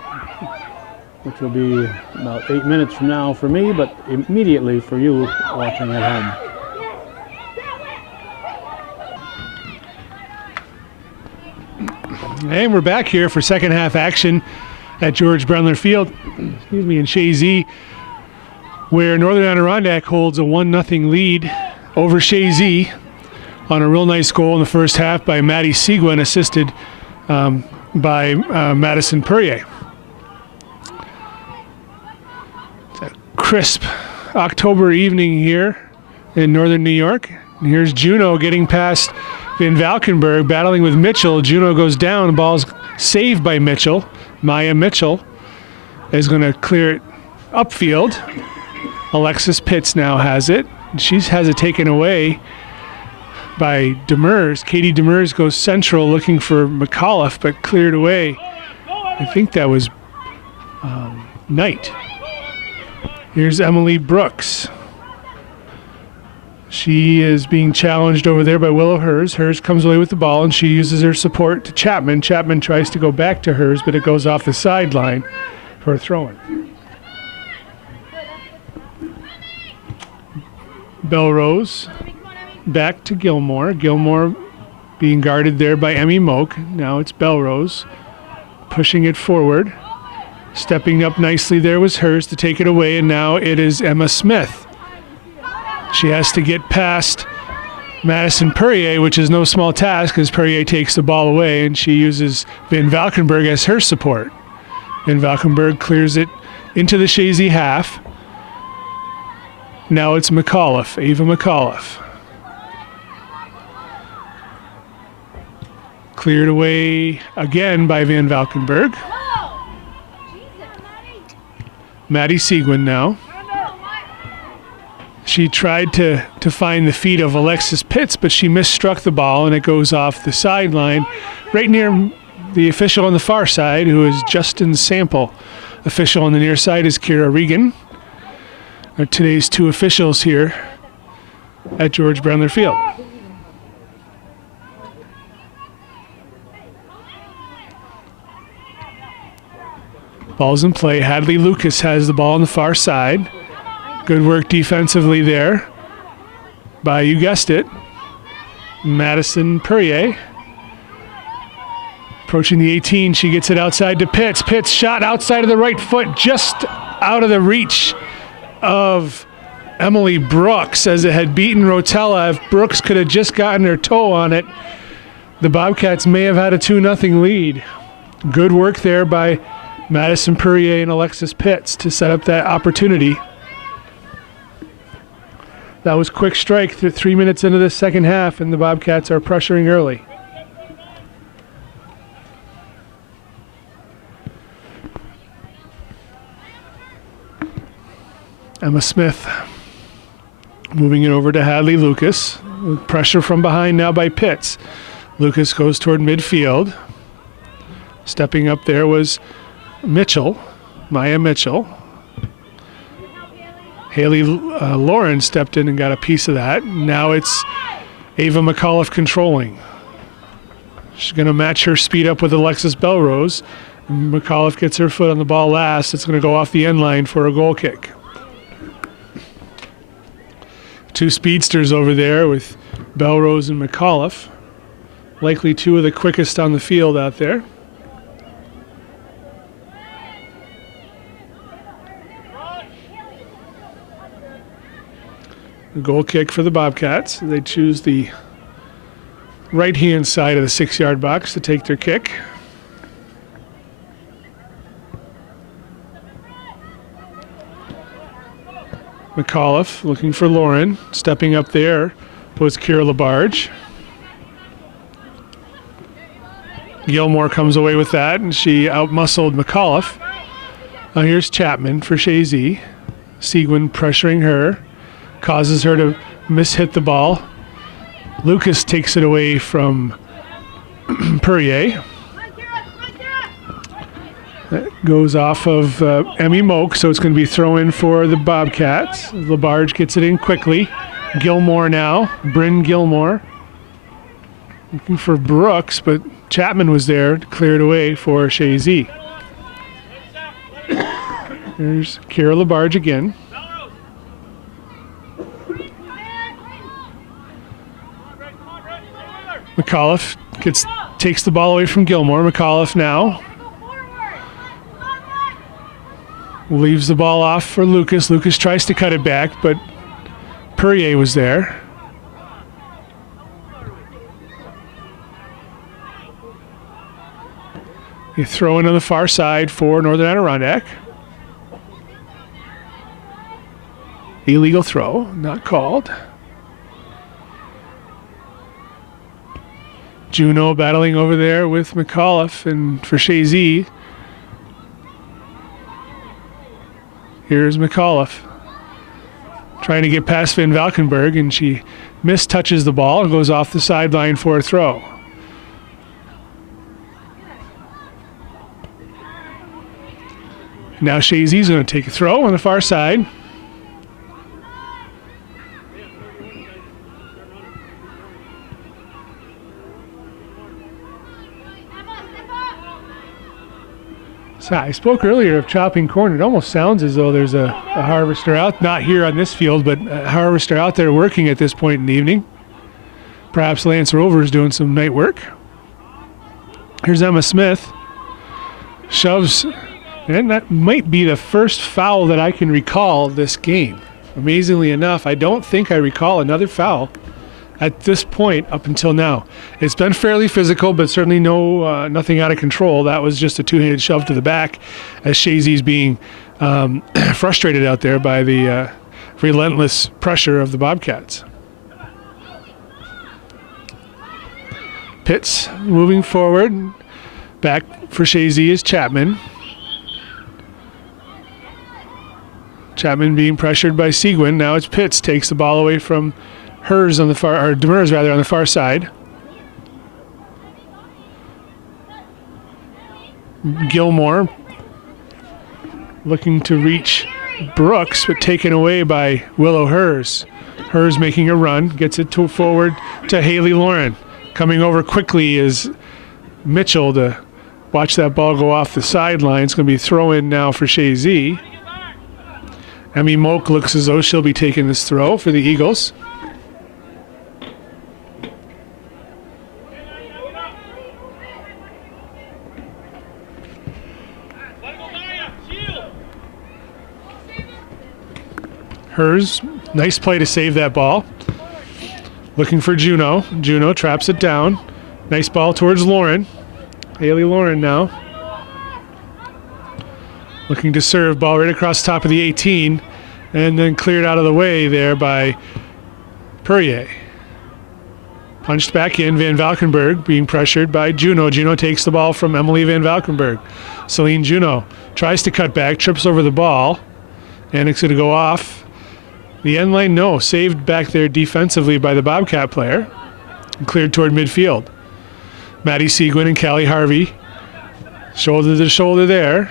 which will be about 8 minutes from now for me, but immediately for you watching at home. And we're back here for second half action at George Brendler Field, excuse me, in Chazy, where Northern Adirondack holds a 1-0 lead over Chazy on a real nice goal in the first half by Maddie Seguin, assisted by Madison Perrier. It's a crisp October evening here in northern New York. And here's Juno getting past Van Valkenburg, battling with Mitchell. Juno goes down. The ball's saved by Mitchell. Maya Mitchell is going to clear it upfield. Alexis Pitts now has it. She has it taken away by Demers. Katie Demers goes central looking for McAuliffe, but cleared away. I think that was Knight. Here's Emily Brooks. She is being challenged over there by Willow Hers. Hers comes away with the ball, and she uses her support to Chapman. Chapman tries to go back to Hers, but it goes off the sideline for a throw-in. Belrose back to Gilmore. Gilmore being guarded there by Emmy Moak. Now it's Belrose pushing it forward. Stepping up nicely there was Hers to take it away, and now it is Emma Smith. She has to get past Madison Perrier, which is no small task because Perrier takes the ball away, and she uses Van Valkenburg as her support. Van Valkenburg clears it into the Chazy half. Now it's McAuliffe, Ava McAuliffe. Cleared away again by Van Valkenburg. Maddie Seguin now. She tried to find the feet of Alexis Pitts, but she misstruck the ball, and it goes off the sideline right near the official on the far side, who is Justin Sample. Official on the near side is Kira Regan. Are today's two officials here at George Brendler Field. Ball's in play. Hadley Lucas has the ball on the far side. Good work defensively there by, you guessed it, Madison Perrier. Approaching the 18, she gets it outside to Pitts. Pitts shot outside of the right foot, just out of the reach of Emily Brooks as it had beaten Rotella. If Brooks could have just gotten her toe on it, the Bobcats may have had a 2-0 lead. Good work there by Madison Perrier and Alexis Pitts to set up that opportunity. That was quick strike 3 minutes into the second half, and the Bobcats are pressuring early. Emma Smith moving it over to Hadley Lucas. With pressure from behind now by Pitts. Lucas goes toward midfield. Stepping up there was Mitchell, Maya Mitchell. Haley Lauren stepped in and got a piece of that. Now it's Ava McAuliffe controlling. She's going to match her speed up with Alexis Belrose. McAuliffe gets her foot on the ball last. It's going to go off the end line for a goal kick. Two speedsters over there with Belrose and McAuliffe. Likely two of the quickest on the field out there. Goal kick for the Bobcats. They choose the right-hand side of the 6-yard box to take their kick. McAuliffe looking for Lauren. Stepping up there was Kira Labarge. Gilmore comes away with that, and she outmuscled McAuliffe. Now here's Chapman for Chazy. Seguin pressuring her. Causes her to mishit the ball. Lucas takes it away from Perrier. That goes off of Emmy Moak, so it's going to be throw in for the Bobcats. Labarge gets it in quickly. Gilmore now, Bryn Gilmore. Looking for Brooks, but Chapman was there to clear it away for Chazy. There's Kira Labarge again. McAuliffe takes the ball away from Gilmore. McAuliffe now leaves the ball off for Lucas. Lucas tries to cut it back, but Perrier was there. You throw in on the far side for Northern Adirondack. Illegal throw, not called. Juno battling over there with McAuliffe and for Chazy. Here's McAuliffe trying to get past Van Valkenburg, and she mistouches the ball and goes off the sideline for a throw. Now Chazy's going to take a throw on the far side. So I spoke earlier of chopping corn. It almost sounds as though there's a harvester out, not here on this field, but a harvester out there working at this point in the evening. Perhaps Lance Rover is doing some night work. Here's Emma Smith. Shoves, and that might be the first foul that I can recall this game. Amazingly enough, I don't think I recall another foul at this point up until now. It's been fairly physical, but certainly nothing out of control. That was just a two-handed shove to the back as Chazy's being frustrated out there by the relentless pressure of the Bobcats. Pitts moving forward. Back for Chazy is Chapman. Chapman being pressured by Seguin. Now it's Pitts takes the ball away from Demers on the far side. Gilmore looking to reach Brooks, but taken away by Willow Hers. Hers making a run, gets it forward to Haley Lauren. Coming over quickly is Mitchell to watch that ball go off the sideline. It's going to be throw in now for Chazy. Emmy Moak looks as though she'll be taking this throw for the Eagles. Hers, nice play to save that ball. Looking for Juno. Juno traps it down. Nice ball towards Lauren. Haley Lauren now. Looking to serve, ball right across the top of the 18, and then cleared out of the way there by Perrier. Punched back in, Van Valkenburg being pressured by Juno. Juno takes the ball from Emily Van Valkenburg. Celine Juno tries to cut back, trips over the ball, and it's going to go off the end line. No, saved back there defensively by the Bobcat player, and cleared toward midfield. Maddie Seguin and Callie Harvey, shoulder to shoulder there.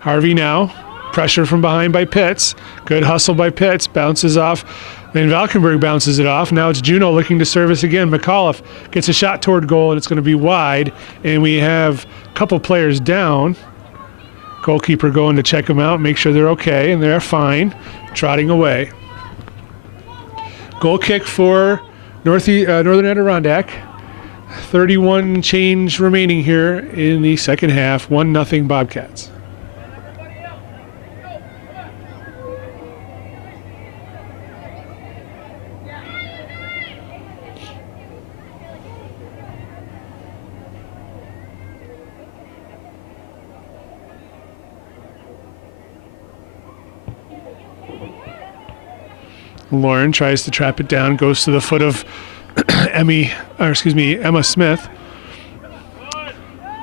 Harvey now, pressure from behind by Pitts. Good hustle by Pitts, bounces off. Van Valkenburg bounces it off. Now it's Juno looking to service again. McAuliffe gets a shot toward goal, and it's going to be wide. And we have a couple players down. Goalkeeper going to check them out, make sure they're okay, and they're fine. Trotting away. Goal kick for Northern Adirondack. 31 change remaining here in the second half. 1-0 Bobcats. Lauren tries to trap it down, goes to the foot of Emma Smith.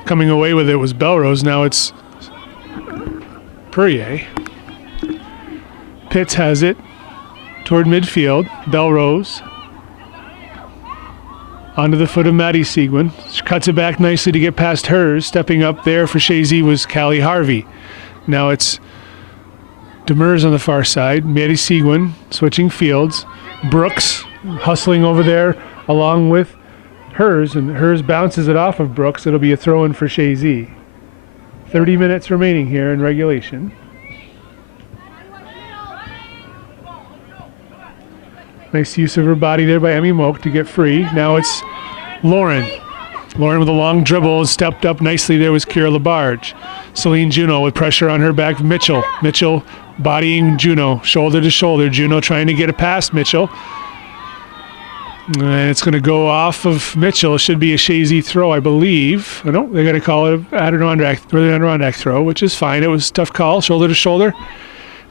Coming away with it was Belrose. Now it's Perrier. Pitts has it toward midfield. Belrose onto the foot of Maddie Seguin. She cuts it back nicely to get past Hers. Stepping up there for Chazy was Callie Harvey. Now it's Demers on the far side. Maddie Seguin switching fields. Brooks hustling over there along with Hers, and Hers bounces it off of Brooks. It'll be a throw-in for Chazy. 30 minutes remaining here in regulation. Nice use of her body there by Emmy Moak to get free. Now it's Lauren. Lauren with a long dribble, stepped up nicely there was Kira Labarge. Celine Juno with pressure on her back. Mitchell bodying Juno, shoulder to shoulder. Juno trying to get it past Mitchell. And it's going to go off of Mitchell. It should be a Chazy throw, I believe. I don't. They're going to call it an Adirondack throw, which is fine. It was a tough call, shoulder to shoulder.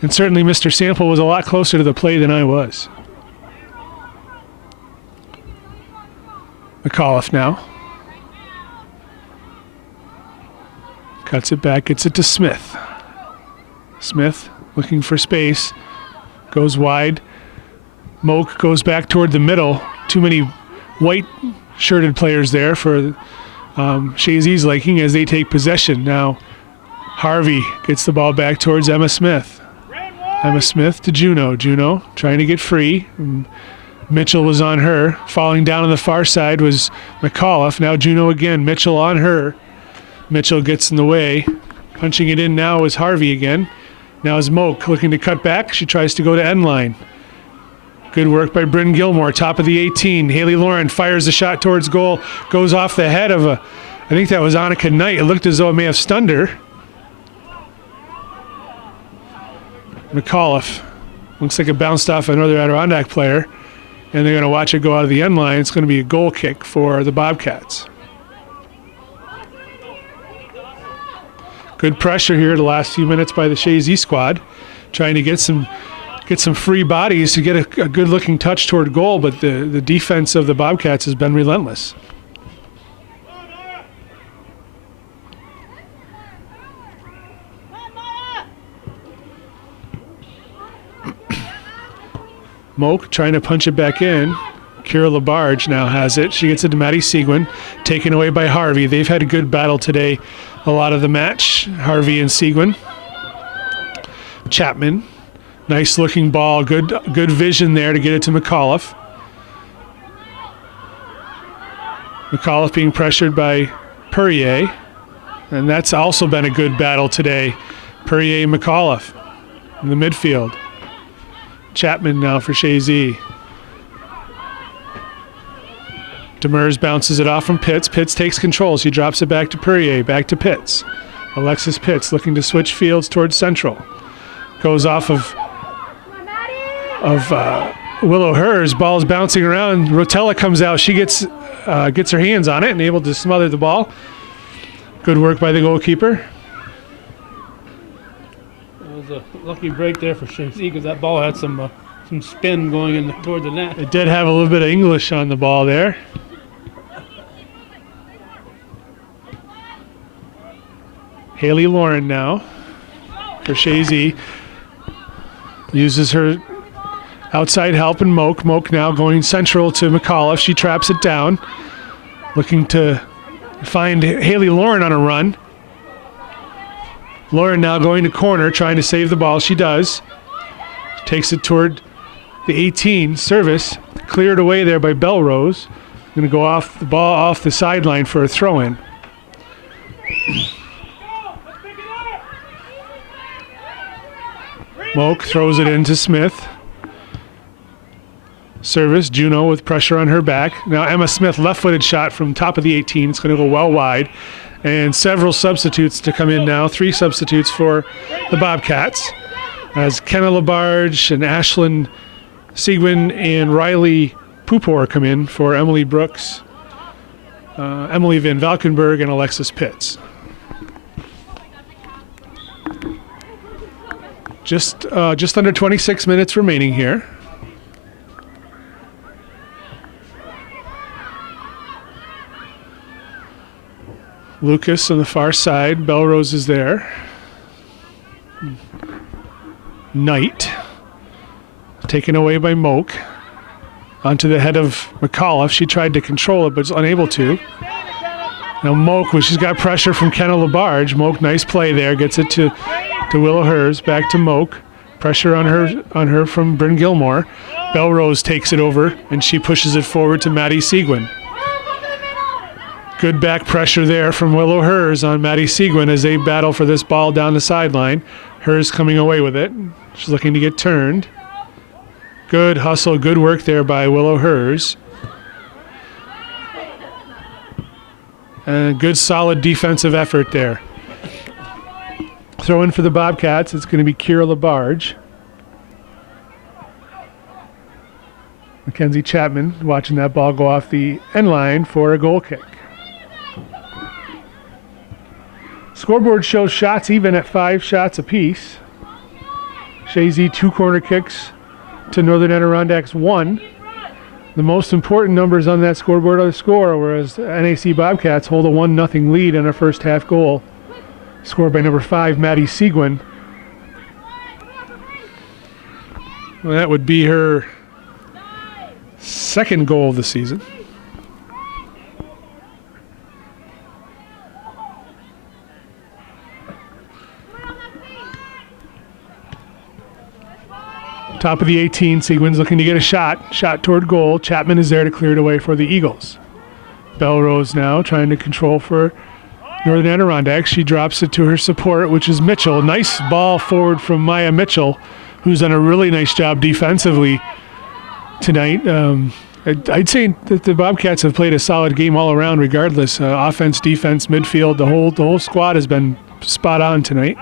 And certainly Mr. Sample was a lot closer to the play than I was. McAuliffe now. Cuts it back, gets it to Smith. Smith looking for space. Goes wide. Moak goes back toward the middle. Too many white-shirted players there for Chazy's liking as they take possession. Now Harvey gets the ball back towards Emma Smith. Emma Smith to Juno. Juno trying to get free. Mitchell was on her. Falling down on the far side was McAuliffe. Now Juno again. Mitchell on her. Mitchell gets in the way. Punching it in now is Harvey again. Now is Moak looking to cut back. She tries to go to end line. Good work by Bryn Gilmore, top of the 18. Haley Lauren fires the shot towards goal. Goes off the head of I think that was Annika Knight. It looked as though it may have stunned her. McAuliffe. Looks like it bounced off another Adirondack player. And they're going to watch it go out of the end line. It's going to be a goal kick for the Bobcats. Good pressure here the last few minutes by the Chazy squad. Trying to get some free bodies to get a good-looking touch toward goal, but the defense of the Bobcats has been relentless. Moak trying to punch it back in. Kira LaBarge now has it. She gets it to Maddie Seguin, taken away by Harvey. They've had a good battle today, a lot of the match, Harvey and Seguin. Chapman, nice looking ball, good vision there to get it to McAuliffe. McAuliffe being pressured by Perrier, and that's also been a good battle today. Perrier and McAuliffe in the midfield. Chapman now for Chazy. Demers bounces it off from Pitts. Pitts takes control. She drops it back to Perrier, back to Pitts. Alexis Pitts looking to switch fields towards Central. Goes off of Willow Hers. Ball's bouncing around. Rotella comes out. She gets her hands on it and able to smother the ball. Good work by the goalkeeper. It was a lucky break there for Chazy because that ball had some spin going in toward the net. It did have a little bit of English on the ball there. Haley Lauren now for Chazy. Uses her outside help and Moak. Moak now going central to McAuliffe. She traps it down. Looking to find Haley Lauren on a run. Lauren now going to corner, trying to save the ball. She does. Takes it toward the 18. Service cleared away there by Belrose. Going to go off the ball off the sideline for a throw-in. Moak throws it into Smith. Service, Juno with pressure on her back. Now Emma Smith, left-footed shot from top of the 18. It's going to go well wide. And several substitutes to come in now. 3 substitutes for the Bobcats. As Kenna LaBarge and Ashlyn Seguin and Riley Pupor come in for Emily Brooks, Emily Van Valkenburg, and Alexis Pitts. Just under 26 minutes remaining here. Lucas on the far side. Belrose is there. Knight. Taken away by Moak. Onto the head of McAuliffe. She tried to control it but was unable to. Now Moak, she's got pressure from Kenna LaBarge. Moak, nice play there. Gets it to Willow Hers. Back to Moak. Pressure on her from Bryn Gilmore. Belrose takes it over and she pushes it forward to Maddie Seguin. Good back pressure there from Willow Hers on Maddie Seguin as they battle for this ball down the sideline. Hers coming away with it. She's looking to get turned. Good hustle, good work there by Willow Hers. And good solid defensive effort there. Throw in for the Bobcats. It's going to be Kira LaBarge. Mackenzie Chapman watching that ball go off the end line for a goal kick. Scoreboard shows shots even at 5 shots apiece. Chazy 2 corner kicks to Northern Adirondacks 1. The most important numbers on that scoreboard are the score, whereas the NAC Bobcats hold a 1-0 lead in a first half goal, scored by number 5, Maddie Seguin. Well, that would be her second goal of the season. Top of the 18, Seguin's looking to get a shot. Shot toward goal. Chapman is there to clear it away for the Eagles. Belrose now trying to control for Northern Adirondack. She drops it to her support, which is Mitchell. Nice ball forward from Maya Mitchell, who's done a really nice job defensively tonight. I'd say that the Bobcats have played a solid game all around regardless. Offense, defense, midfield, the whole squad has been spot on tonight.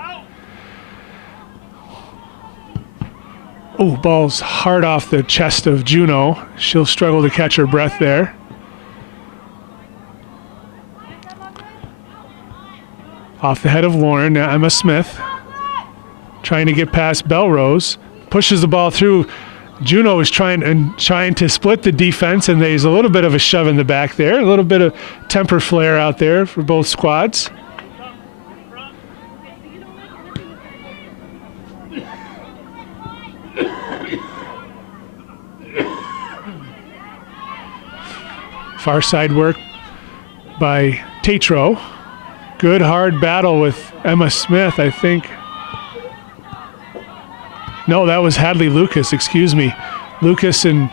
Oh, ball's hard off the chest of Juno. She'll struggle to catch her breath there. Off the head of Lauren, now Emma Smith trying to get past Belrose. Pushes the ball through. Juno is trying to split the defense, and there's a little bit of a shove in the back there. A little bit of temper flare out there for both squads. Far side work by Tatro. Good hard battle with Emma Smith, I think. No, that was Hadley Lucas, excuse me. Lucas and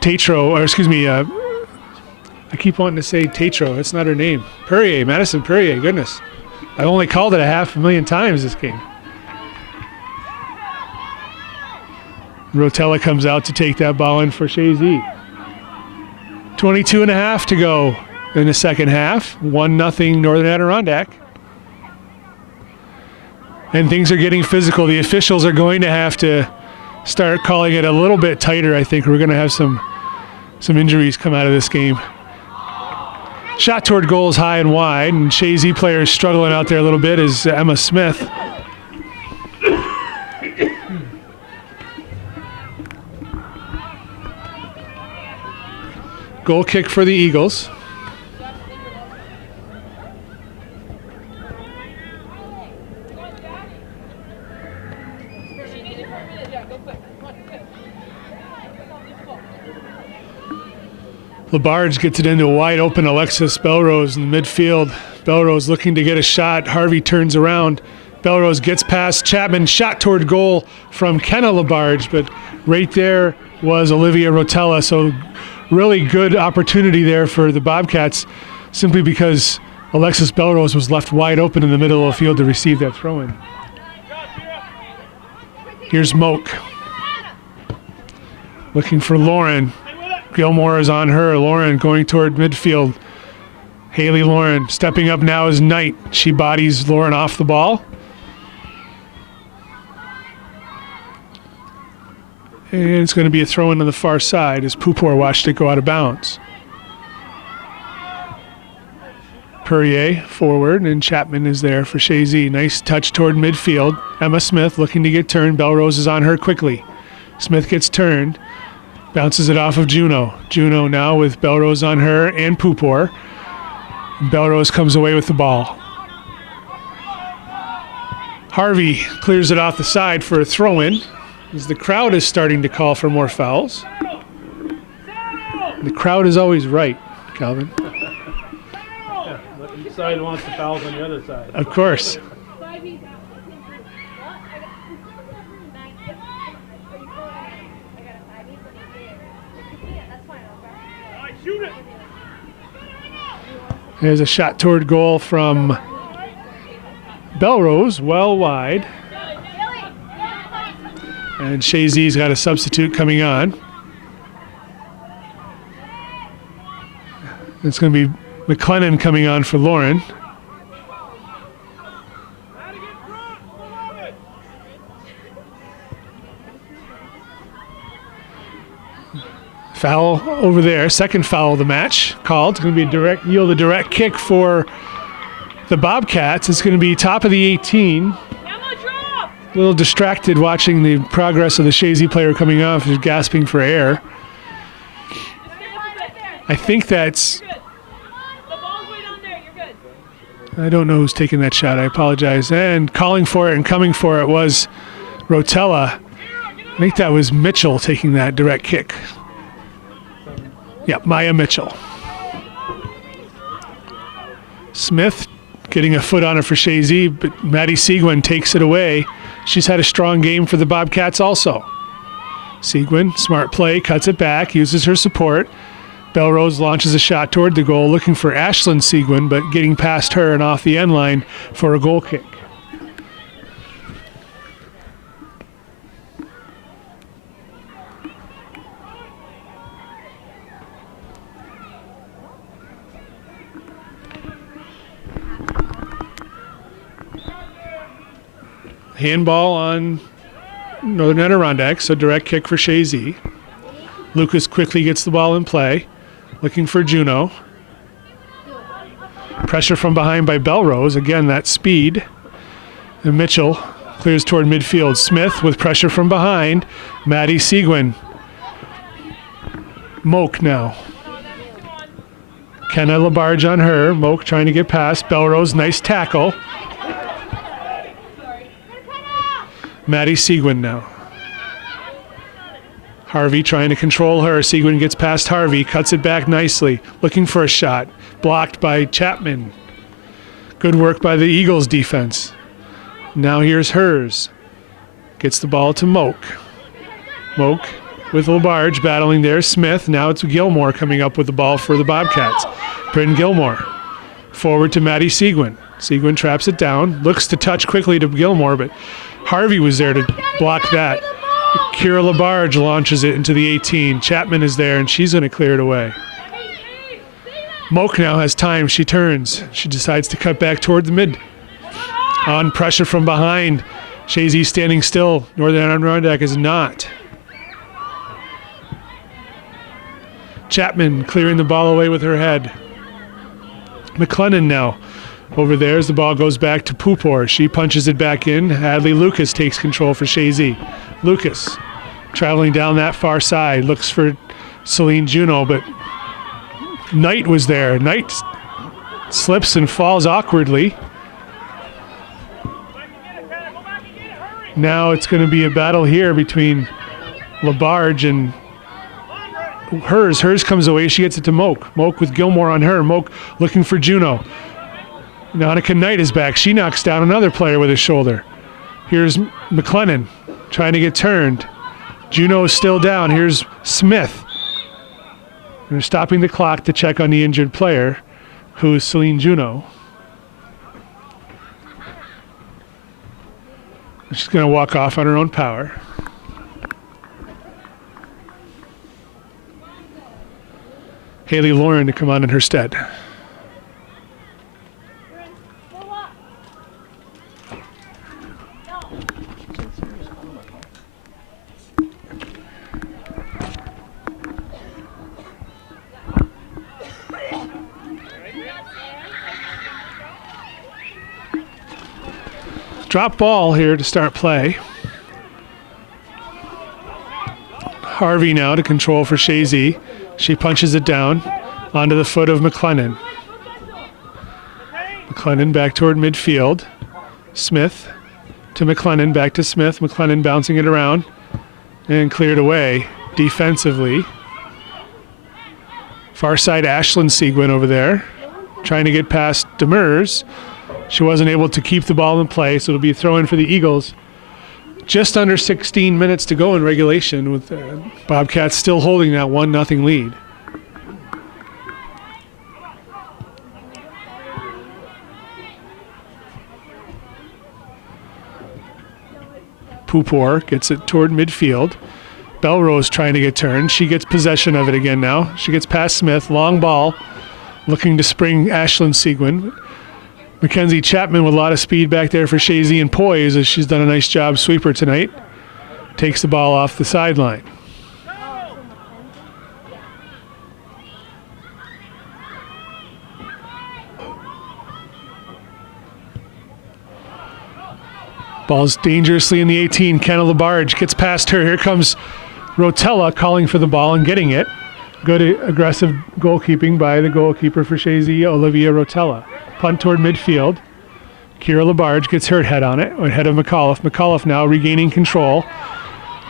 Tatro, or excuse me, I keep wanting to say Tatro, that's not her name. Perrier, Madison Perrier, goodness. I've only called it 500,000 times this game. Rotella comes out to take that ball in for Chazy. 22 and a half to go in the second half. 1-0 Northern Adirondack. And things are getting physical. The officials are going to have to start calling it a little bit tighter. I think we're going to have some injuries come out of this game. Shot toward goal is high and wide, and Chazy players struggling out there a little bit is Emma Smith. Goal kick for the Eagles. Labarge gets it into a wide open Alexis Belrose in the midfield. Belrose looking to get a shot. Harvey turns around. Belrose gets past Chapman. Shot toward goal from Kenna Labarge, but right there was Olivia Rotella. So really good opportunity there for the Bobcats, simply because Alexis Belrose was left wide open in the middle of the field to receive that throw-in. Here's Moak. Looking for Lauren. Gilmore is on her. Lauren going toward midfield. Haley Lauren stepping up now is Knight. She bodies Lauren off the ball. And it's going to be a throw-in on the far side as Pupor watched it go out of bounds. Perrier forward, and Chapman is there for Chazy. Nice touch toward midfield. Emma Smith looking to get turned. Belrose is on her quickly. Smith gets turned. Bounces it off of Juno. Juno now with Belrose on her and Pupor. Belrose comes away with the ball. Harvey clears it off the side for a throw-in, as the crowd is starting to call for more fouls. The crowd is always right, Calvin. Yeah, each side wants the fouls on the other side. Of course. There's a shot toward goal from Belrose, well wide. And Chazy's got a substitute coming on. It's going to be McLennan coming on for Lauren. Foul over there, second foul of the match called. It's going to be a direct kick for the Bobcats. It's going to be top of the 18. A little distracted watching the progress of the Chazy player coming off. He's gasping for air. I think that's... I don't know who's taking that shot. I apologize. And calling for it and coming for it was Rotella. I think that was Mitchell taking that direct kick. Yeah, Maya Mitchell. Smith getting a foot on it for Chazy, but Maddie Seguin takes it away. She's had a strong game for the Bobcats also. Seguin, smart play, cuts it back, uses her support. Belrose launches a shot toward the goal, looking for Ashlyn Seguin, but getting past her and off the end line for a goal kick. Handball on Northern Adirondack, so direct kick for Chazy. Lucas quickly gets the ball in play, looking for Juno. Pressure from behind by Belrose. Again, that speed. And Mitchell clears toward midfield. Smith with pressure from behind. Maddie Seguin. Moak now. Kenna Labarge on her. Moak trying to get past. Belrose, nice tackle. Maddie Seguin now. Harvey trying to control her. Seguin gets past Harvey, cuts it back nicely, looking for a shot. Blocked by Chapman. Good work by the Eagles defense. Now here's hers. Gets the ball to Moak. Moak with Labarge battling there. Smith. Now it's Gilmore coming up with the ball for the Bobcats. Bryn Gilmore. Forward to Maddie Seguin. Seguin traps it down. Looks to touch quickly to Gilmore, but Harvey was there to block that. Kira Labarge launches it into the 18. Chapman is there, and she's going to clear it away. Moak now has time. She turns. She decides to cut back toward the mid. On pressure from behind. Chazy standing still. Northern Adirondack is not. Chapman clearing the ball away with her head. McLennan now over there as the ball goes back to Pupor. She punches it back in. Hadley Lucas takes control for Chazy. Lucas traveling down that far side. Looks for Celine Juno, but Knight was there. Knight slips and falls awkwardly. Now it's going to be a battle here between Labarge and hers. Hers comes away. She gets it to Moak. Moak with Gilmore on her. Moak looking for Juno. Annika Knight is back. She knocks down another player with his shoulder. Here's McLennan trying to get turned. Juno is still down. Here's Smith. They're stopping the clock to check on the injured player, who is Celine Juno. She's going to walk off on her own power. Haley Lauren to come on in her stead. Drop ball here to start play. Harvey now to control for Chazy. She punches it down onto the foot of McLennan. McLennan back toward midfield. Smith to McLennan, back to Smith. McLennan bouncing it around and cleared away defensively. Far side Ashlyn Seguin over there trying to get past Demers. She wasn't able to keep the ball in play, so it'll be a throw in for the Eagles. Just under 16 minutes to go in regulation, with Bobcats still holding that 1-0 lead. Pupor gets it toward midfield. Belrose trying to get turned. She gets possession of it again now. She gets past Smith. Long ball. Looking to spring Ashlyn Seguin. Mackenzie Chapman with a lot of speed back there for Chazy and poise, as she's done a nice job sweeper tonight. Takes the ball off the sideline. Ball's dangerously in the 18. Kenna Labarge gets past her. Here comes Rotella calling for the ball and getting it. Good aggressive goalkeeping by the goalkeeper for Chazy, Olivia Rotella. Punt toward midfield. Kira Labarge gets her head on it, ahead of McAuliffe. McAuliffe now regaining control.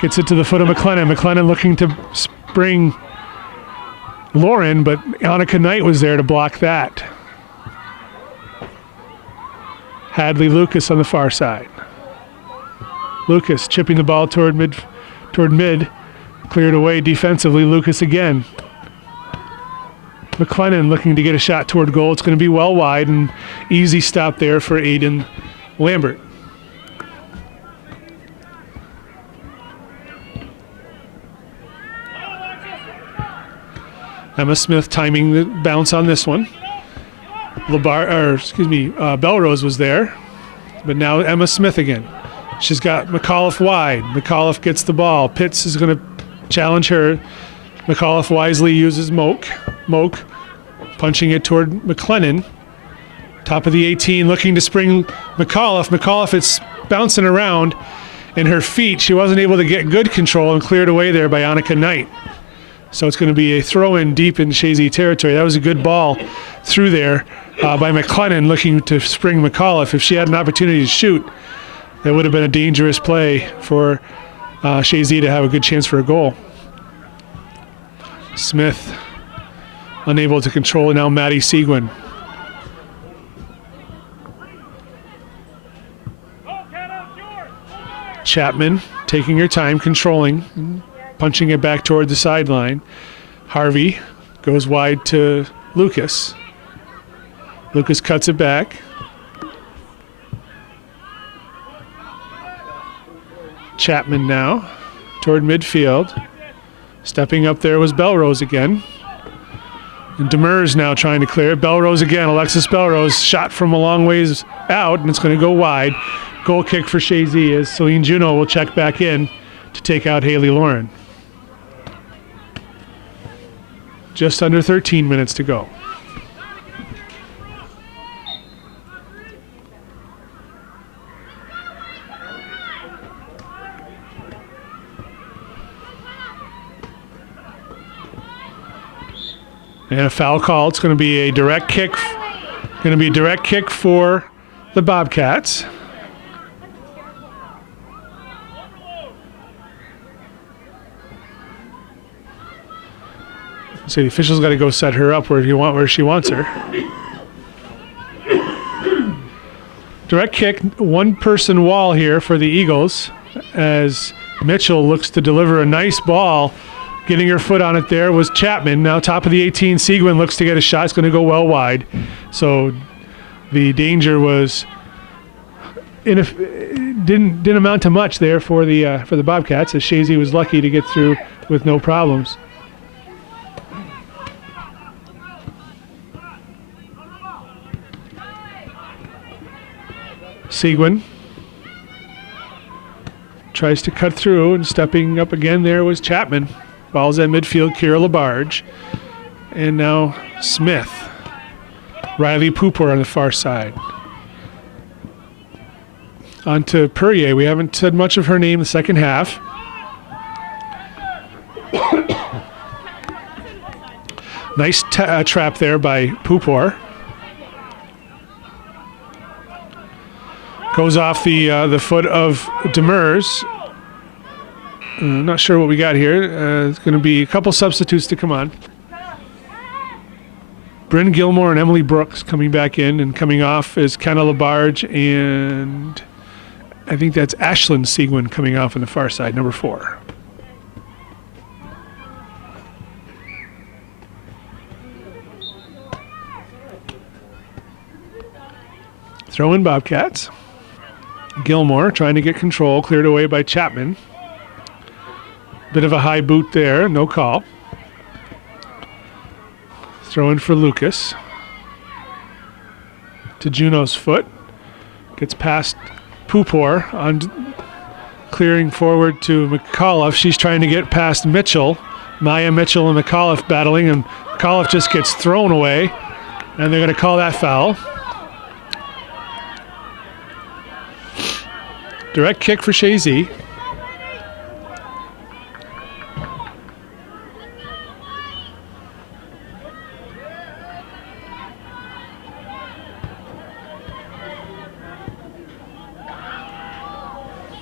Gets it to the foot of McLennan. McLennan looking to spring Lauren, but Annika Knight was there to block that. Hadley Lucas on the far side. Lucas chipping the ball toward mid. Cleared away defensively. Lucas again. McLennan looking to get a shot toward goal. It's going to be well wide and easy stop there for Aiden Lambert. Emma Smith timing the bounce on this one. Belrose was there, but now Emma Smith again. She's got McAuliffe wide. McAuliffe gets the ball. Pitts is going to challenge her. McAuliffe wisely uses Moak. Moak punching it toward McLennan. Top of the 18, looking to spring McAuliffe. McAuliffe is bouncing around, and her feet, she wasn't able to get good control and cleared away there by Annika Knight. So it's going to be a throw-in deep in Chazy territory. That was a good ball through there by McLennan looking to spring McAuliffe. If she had an opportunity to shoot, that would have been a dangerous play for Chazy to have a good chance for a goal. Smith unable to control, now Maddie Seguin. Chapman taking her time, controlling, punching it back toward the sideline. Harvey goes wide to Lucas. Lucas cuts it back. Chapman now toward midfield. Stepping up there was Belrose again. And Demers now trying to clear it. Belrose again. Alexis Belrose shot from a long ways out, and it's going to go wide. Goal kick for Chazy as Celine Juno will check back in to take out Haley Lauren. Just under 13 minutes to go. And a foul call. It's going to be a direct kick. Going to be a direct kick for the Bobcats. So the official's got to go set her up where she wants her. Direct kick, one-person wall here for the Eagles as Mitchell looks to deliver a nice ball. Getting her foot on it there was Chapman. Now top of the 18, Seguin looks to get a shot. It's going to go well wide. So the danger was didn't amount to much there for the Bobcats, as Chazy was lucky to get through with no problems. Seguin tries to cut through, and stepping up again there was Chapman. Ball's at midfield, Kira Labarge. And now Smith. Riley Pooper on the far side. On to Perrier. We haven't said much of her name the second half. Nice trap there by Pooper. Goes off the foot of Demers. Not sure what we got here. It's going to be a couple substitutes to come on. Bryn Gilmore and Emily Brooks coming back in, and coming off is Kenna Labarge, and I think that's Ashlyn Seguin coming off on the far side, number 4. Throw in Bobcats. Gilmore trying to get control, cleared away by Chapman. Bit of a high boot there, no call. Throw in for Lucas. To Juno's foot. Gets past Pupor on clearing forward to McAuliffe. She's trying to get past Mitchell. Maya Mitchell and McAuliffe battling, and McAuliffe just gets thrown away, and they're going to call that foul. Direct kick for Chazy.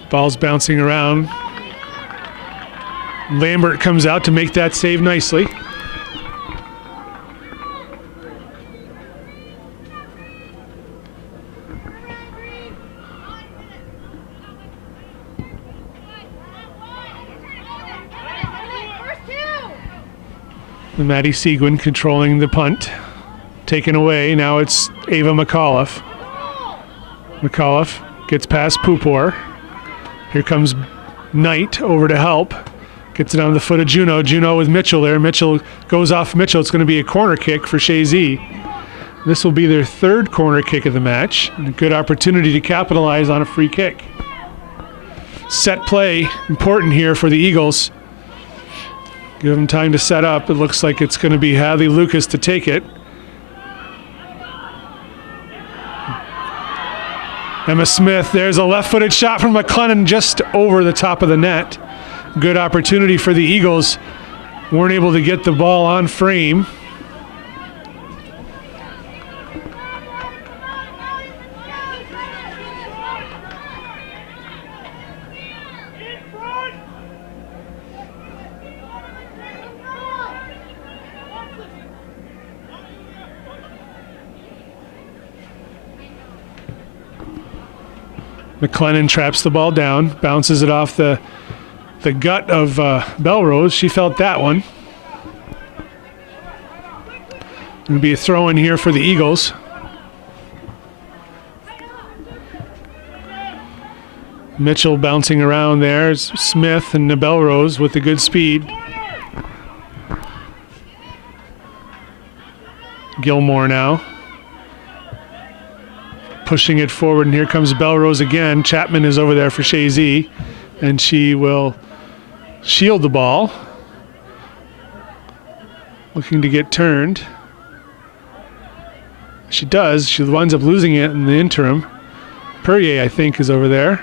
Ball's bouncing around. Lambert comes out to make that save nicely. And Maddie Seguin controlling the punt. Taken away. Now it's Ava McAuliffe. McAuliffe gets past Pupor. Here comes Knight over to help. Gets it on the foot of Juno. Juno with Mitchell there. Mitchell goes off Mitchell. It's going to be a corner kick for Chazy. This will be their third corner kick of the match. And a good opportunity to capitalize on a free kick. Set play, important here for the Eagles. Give them time to set up. It looks like it's going to be Hadley Lucas to take it. Emma Smith, there's a left-footed shot from McLennan just over the top of the net. Good opportunity for the Eagles. Weren't able to get the ball on frame. McLennan traps the ball down, bounces it off the gut of Belrose. She felt that one. Going to be a throw in here for the Eagles. Mitchell bouncing around there. Smith and Belrose with the good speed. Gilmore now. Pushing it forward, and here comes Belrose again. Chapman is over there for Chazy, and she will shield the ball. Looking to get turned. She does. She winds up losing it in the interim. Perrier, I think, is over there.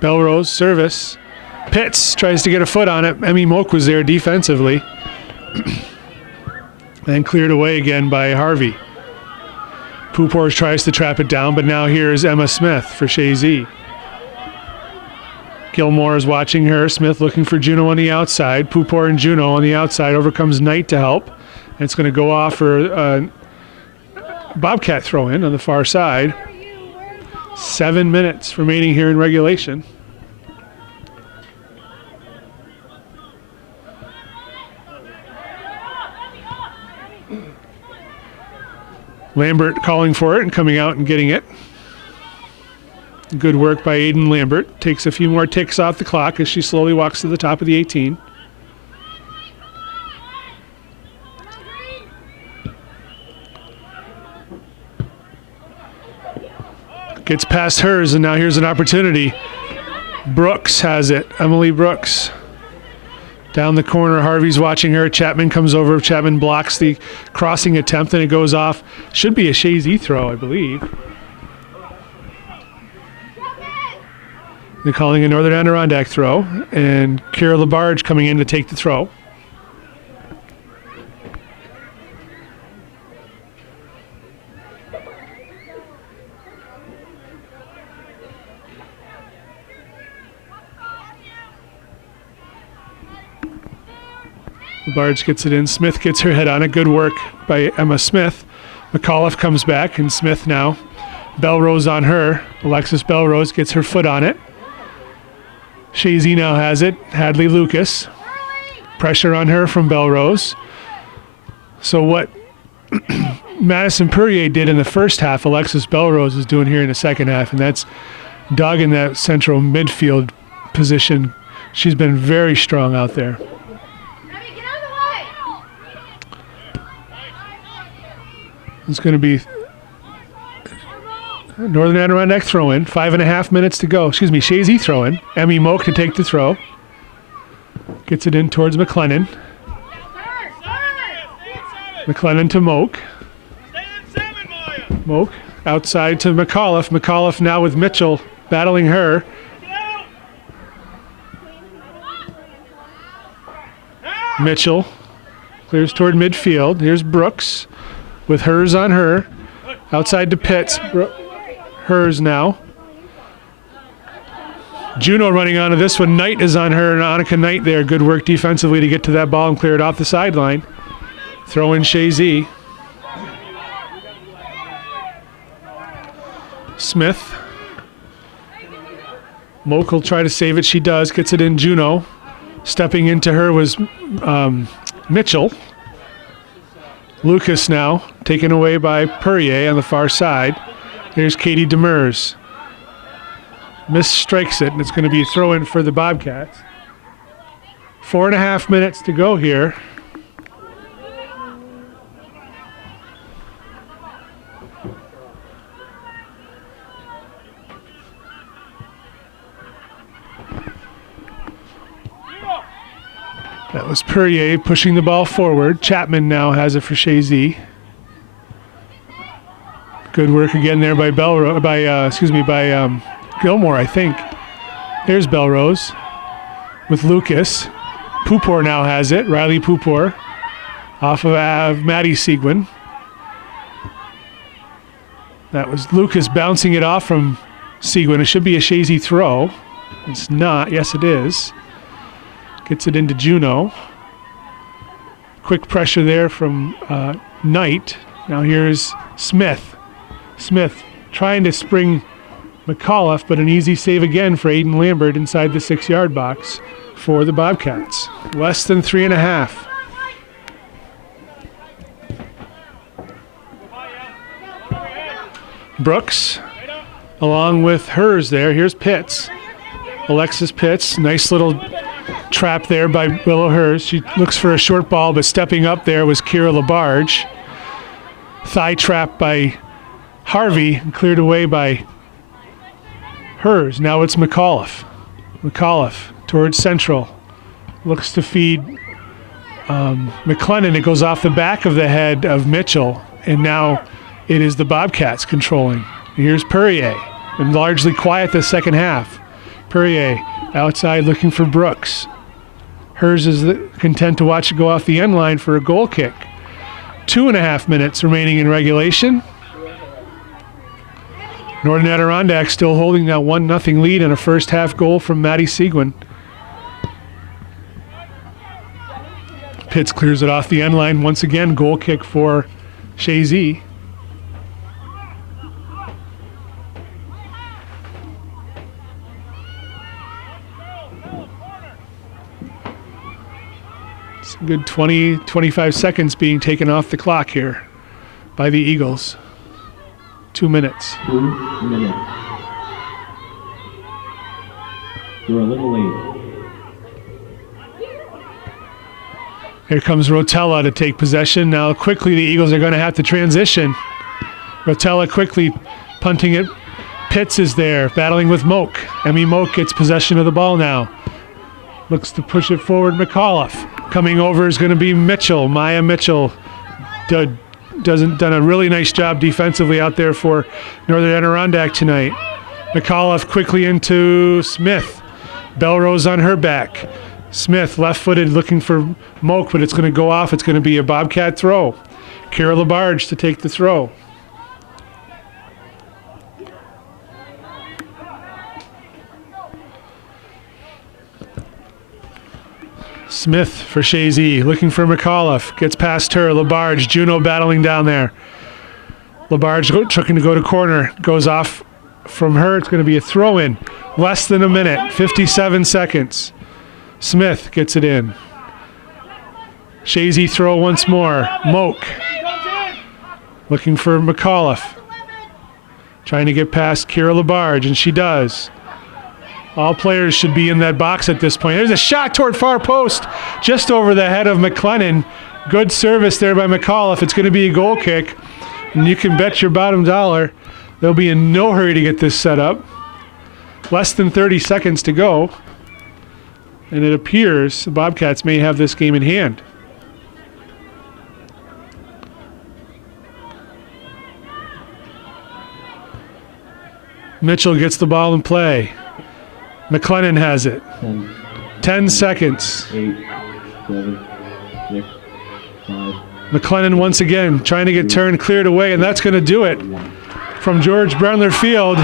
Belrose, service. Pitts tries to get a foot on it. Emmy Moak was there defensively. And cleared away again by Harvey. Pupor tries to trap it down, but now here's Emma Smith for Chazy. Gilmore is watching her. Smith looking for Juno on the outside. Pupor and Juno on the outside. Over comes Knight to help. And it's going to go off for a Bobcat throw in on the far side. 7 minutes remaining here in regulation. Lambert calling for it and coming out and getting it. Good work by Aiden Lambert. Takes a few more ticks off the clock as she slowly walks to the top of the 18. Gets past hers, and now here's an opportunity. Brooks has it. Emily Brooks. Down the corner, Harvey's watching her. Chapman comes over. Chapman blocks the crossing attempt, and it goes off. Should be a Chazy throw, I believe. They're calling a Northern Adirondack throw, and Kira Labarge coming in to take the throw. Labarge gets it in. Smith gets her head on it. Good work by Emma Smith. McAuliffe comes back, and Smith now. Belrose on her. Alexis Belrose gets her foot on it. Chazy now has it. Hadley Lucas. Pressure on her from Belrose. So what Madison Perrier did in the first half, Alexis Belrose is doing here in the second half, and that's dogging that central midfield position. She's been very strong out there. It's going to be Northern Adirondack throw-in. 5.5 minutes to go. Excuse me, Chazy throw-in. Emmy Moak to take the throw. Gets it in towards McLennan. McLennan to Moak. Moak outside to McAuliffe. McAuliffe now with Mitchell battling her. Mitchell clears toward midfield. Here's Brooks with hers on her. Outside to Pitts. Hers now. Juno running onto this one. Knight is on her, and Annika Knight there. Good work defensively to get to that ball and clear it off the sideline. Throw in Chazy. Smith. Moak will try to save it. She does. Gets it in Juno. Stepping into her was Mitchell. Lucas now taken away by Perrier on the far side. There's Katie Demers. Strikes it, and it's going to be a throw-in for the Bobcats. 4.5 minutes to go here. That was Perrier pushing the ball forward. Chapman now has it for Chazy. Good work again there by Gilmore, I think. There's Belrose with Lucas. Pupor now has it. Riley Pupor off of Maddie Seguin. That was Lucas bouncing it off from Seguin. It should be a Chazy throw. It's not. Yes, it is. Gets it into Juno. Quick pressure there from Knight. Now here's Smith. Smith trying to spring McAuliffe, but an easy save again for Aiden Lambert inside the 6-yard box for the Bobcats. Less than 3.5. Brooks, along with hers there. Here's Pitts. Alexis Pitts, nice little trap there by Willow Hers. She looks for a short ball, but stepping up there was Kira Labarge. Thigh trap by Harvey, and cleared away by Hers. Now it's McAuliffe. McAuliffe towards central. Looks to feed McLennan. It goes off the back of the head of Mitchell, and now it is the Bobcats controlling. Here's Perrier, and largely quiet the second half. Perrier outside looking for Brooks. Hers is content to watch it go off the end line for a goal kick. 2.5 minutes remaining in regulation. Northern Adirondack still holding that 1-0 lead and a first half goal from Maddie Seguin. Pitts clears it off the end line. Once again, goal kick for Chazy. It's a good 25 seconds being taken off the clock here by the Eagles. 2 minutes. 2 minutes. You're a little late. Here comes Rotella to take possession. Now quickly the Eagles are going to have to transition. Rotella quickly punting it. Pitts is there battling with Moak. Emmy Moak gets possession of the ball now. Looks to push it forward. McAuliffe. Coming over is going to be Mitchell. Maya Mitchell done a really nice job defensively out there for Northern Adirondack tonight. McAuliffe quickly into Smith. Belrose on her back. Smith left-footed looking for Moak, but it's going to go off. It's going to be a Bobcat throw. Kira Labarge to take the throw. Smith for Chazy, looking for McAuliffe. Gets past her. Labarge, Juno battling down there. Labarge trying to go to corner. Goes off from her. It's going to be a throw-in. Less than a minute. 57 seconds. Smith gets it in. Chazy throw once more. Moak. Looking for McAuliffe. Trying to get past Kira Labarge, and she does. All players should be in that box at this point. There's a shot toward far post, just over the head of McLennan. Good service there by McAuliffe. It's going to be a goal kick, and you can bet your bottom dollar they'll be in no hurry to get this set up. Less than 30 seconds to go, and it appears the Bobcats may have this game in hand. Mitchell gets the ball in play. McLennan has it. 10, 10 seconds. 8, 7, 6, 5, McLennan once again trying to get turned, cleared away, and that's going to do it from George Brendler Field.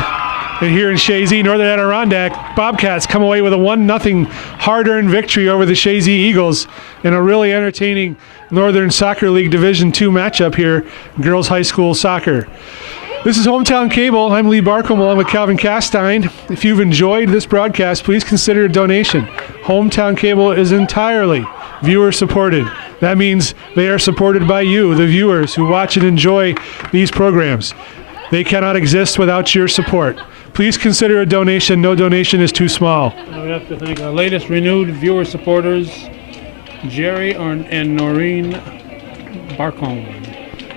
And here in Chazy, Northern Adirondack, Bobcats come away with a 1-0 hard-earned victory over the Chazy Eagles in a really entertaining Northern Soccer League Division II matchup here in girls high school soccer. This is Hometown Cable. I'm Lee Barcombe along with Calvin Castine. If you've enjoyed this broadcast, please consider a donation. Hometown Cable is entirely viewer-supported. That means they are supported by you, the viewers who watch and enjoy these programs. They cannot exist without your support. Please consider a donation. No donation is too small. We have to thank our latest renewed viewer supporters, Jerry and Noreen Barcombe.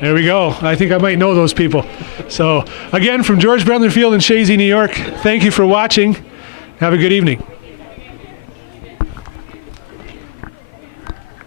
There we go. I think I might know those people. So, again, from George Brendler Field in Chazy, New York, thank you for watching. Have a good evening.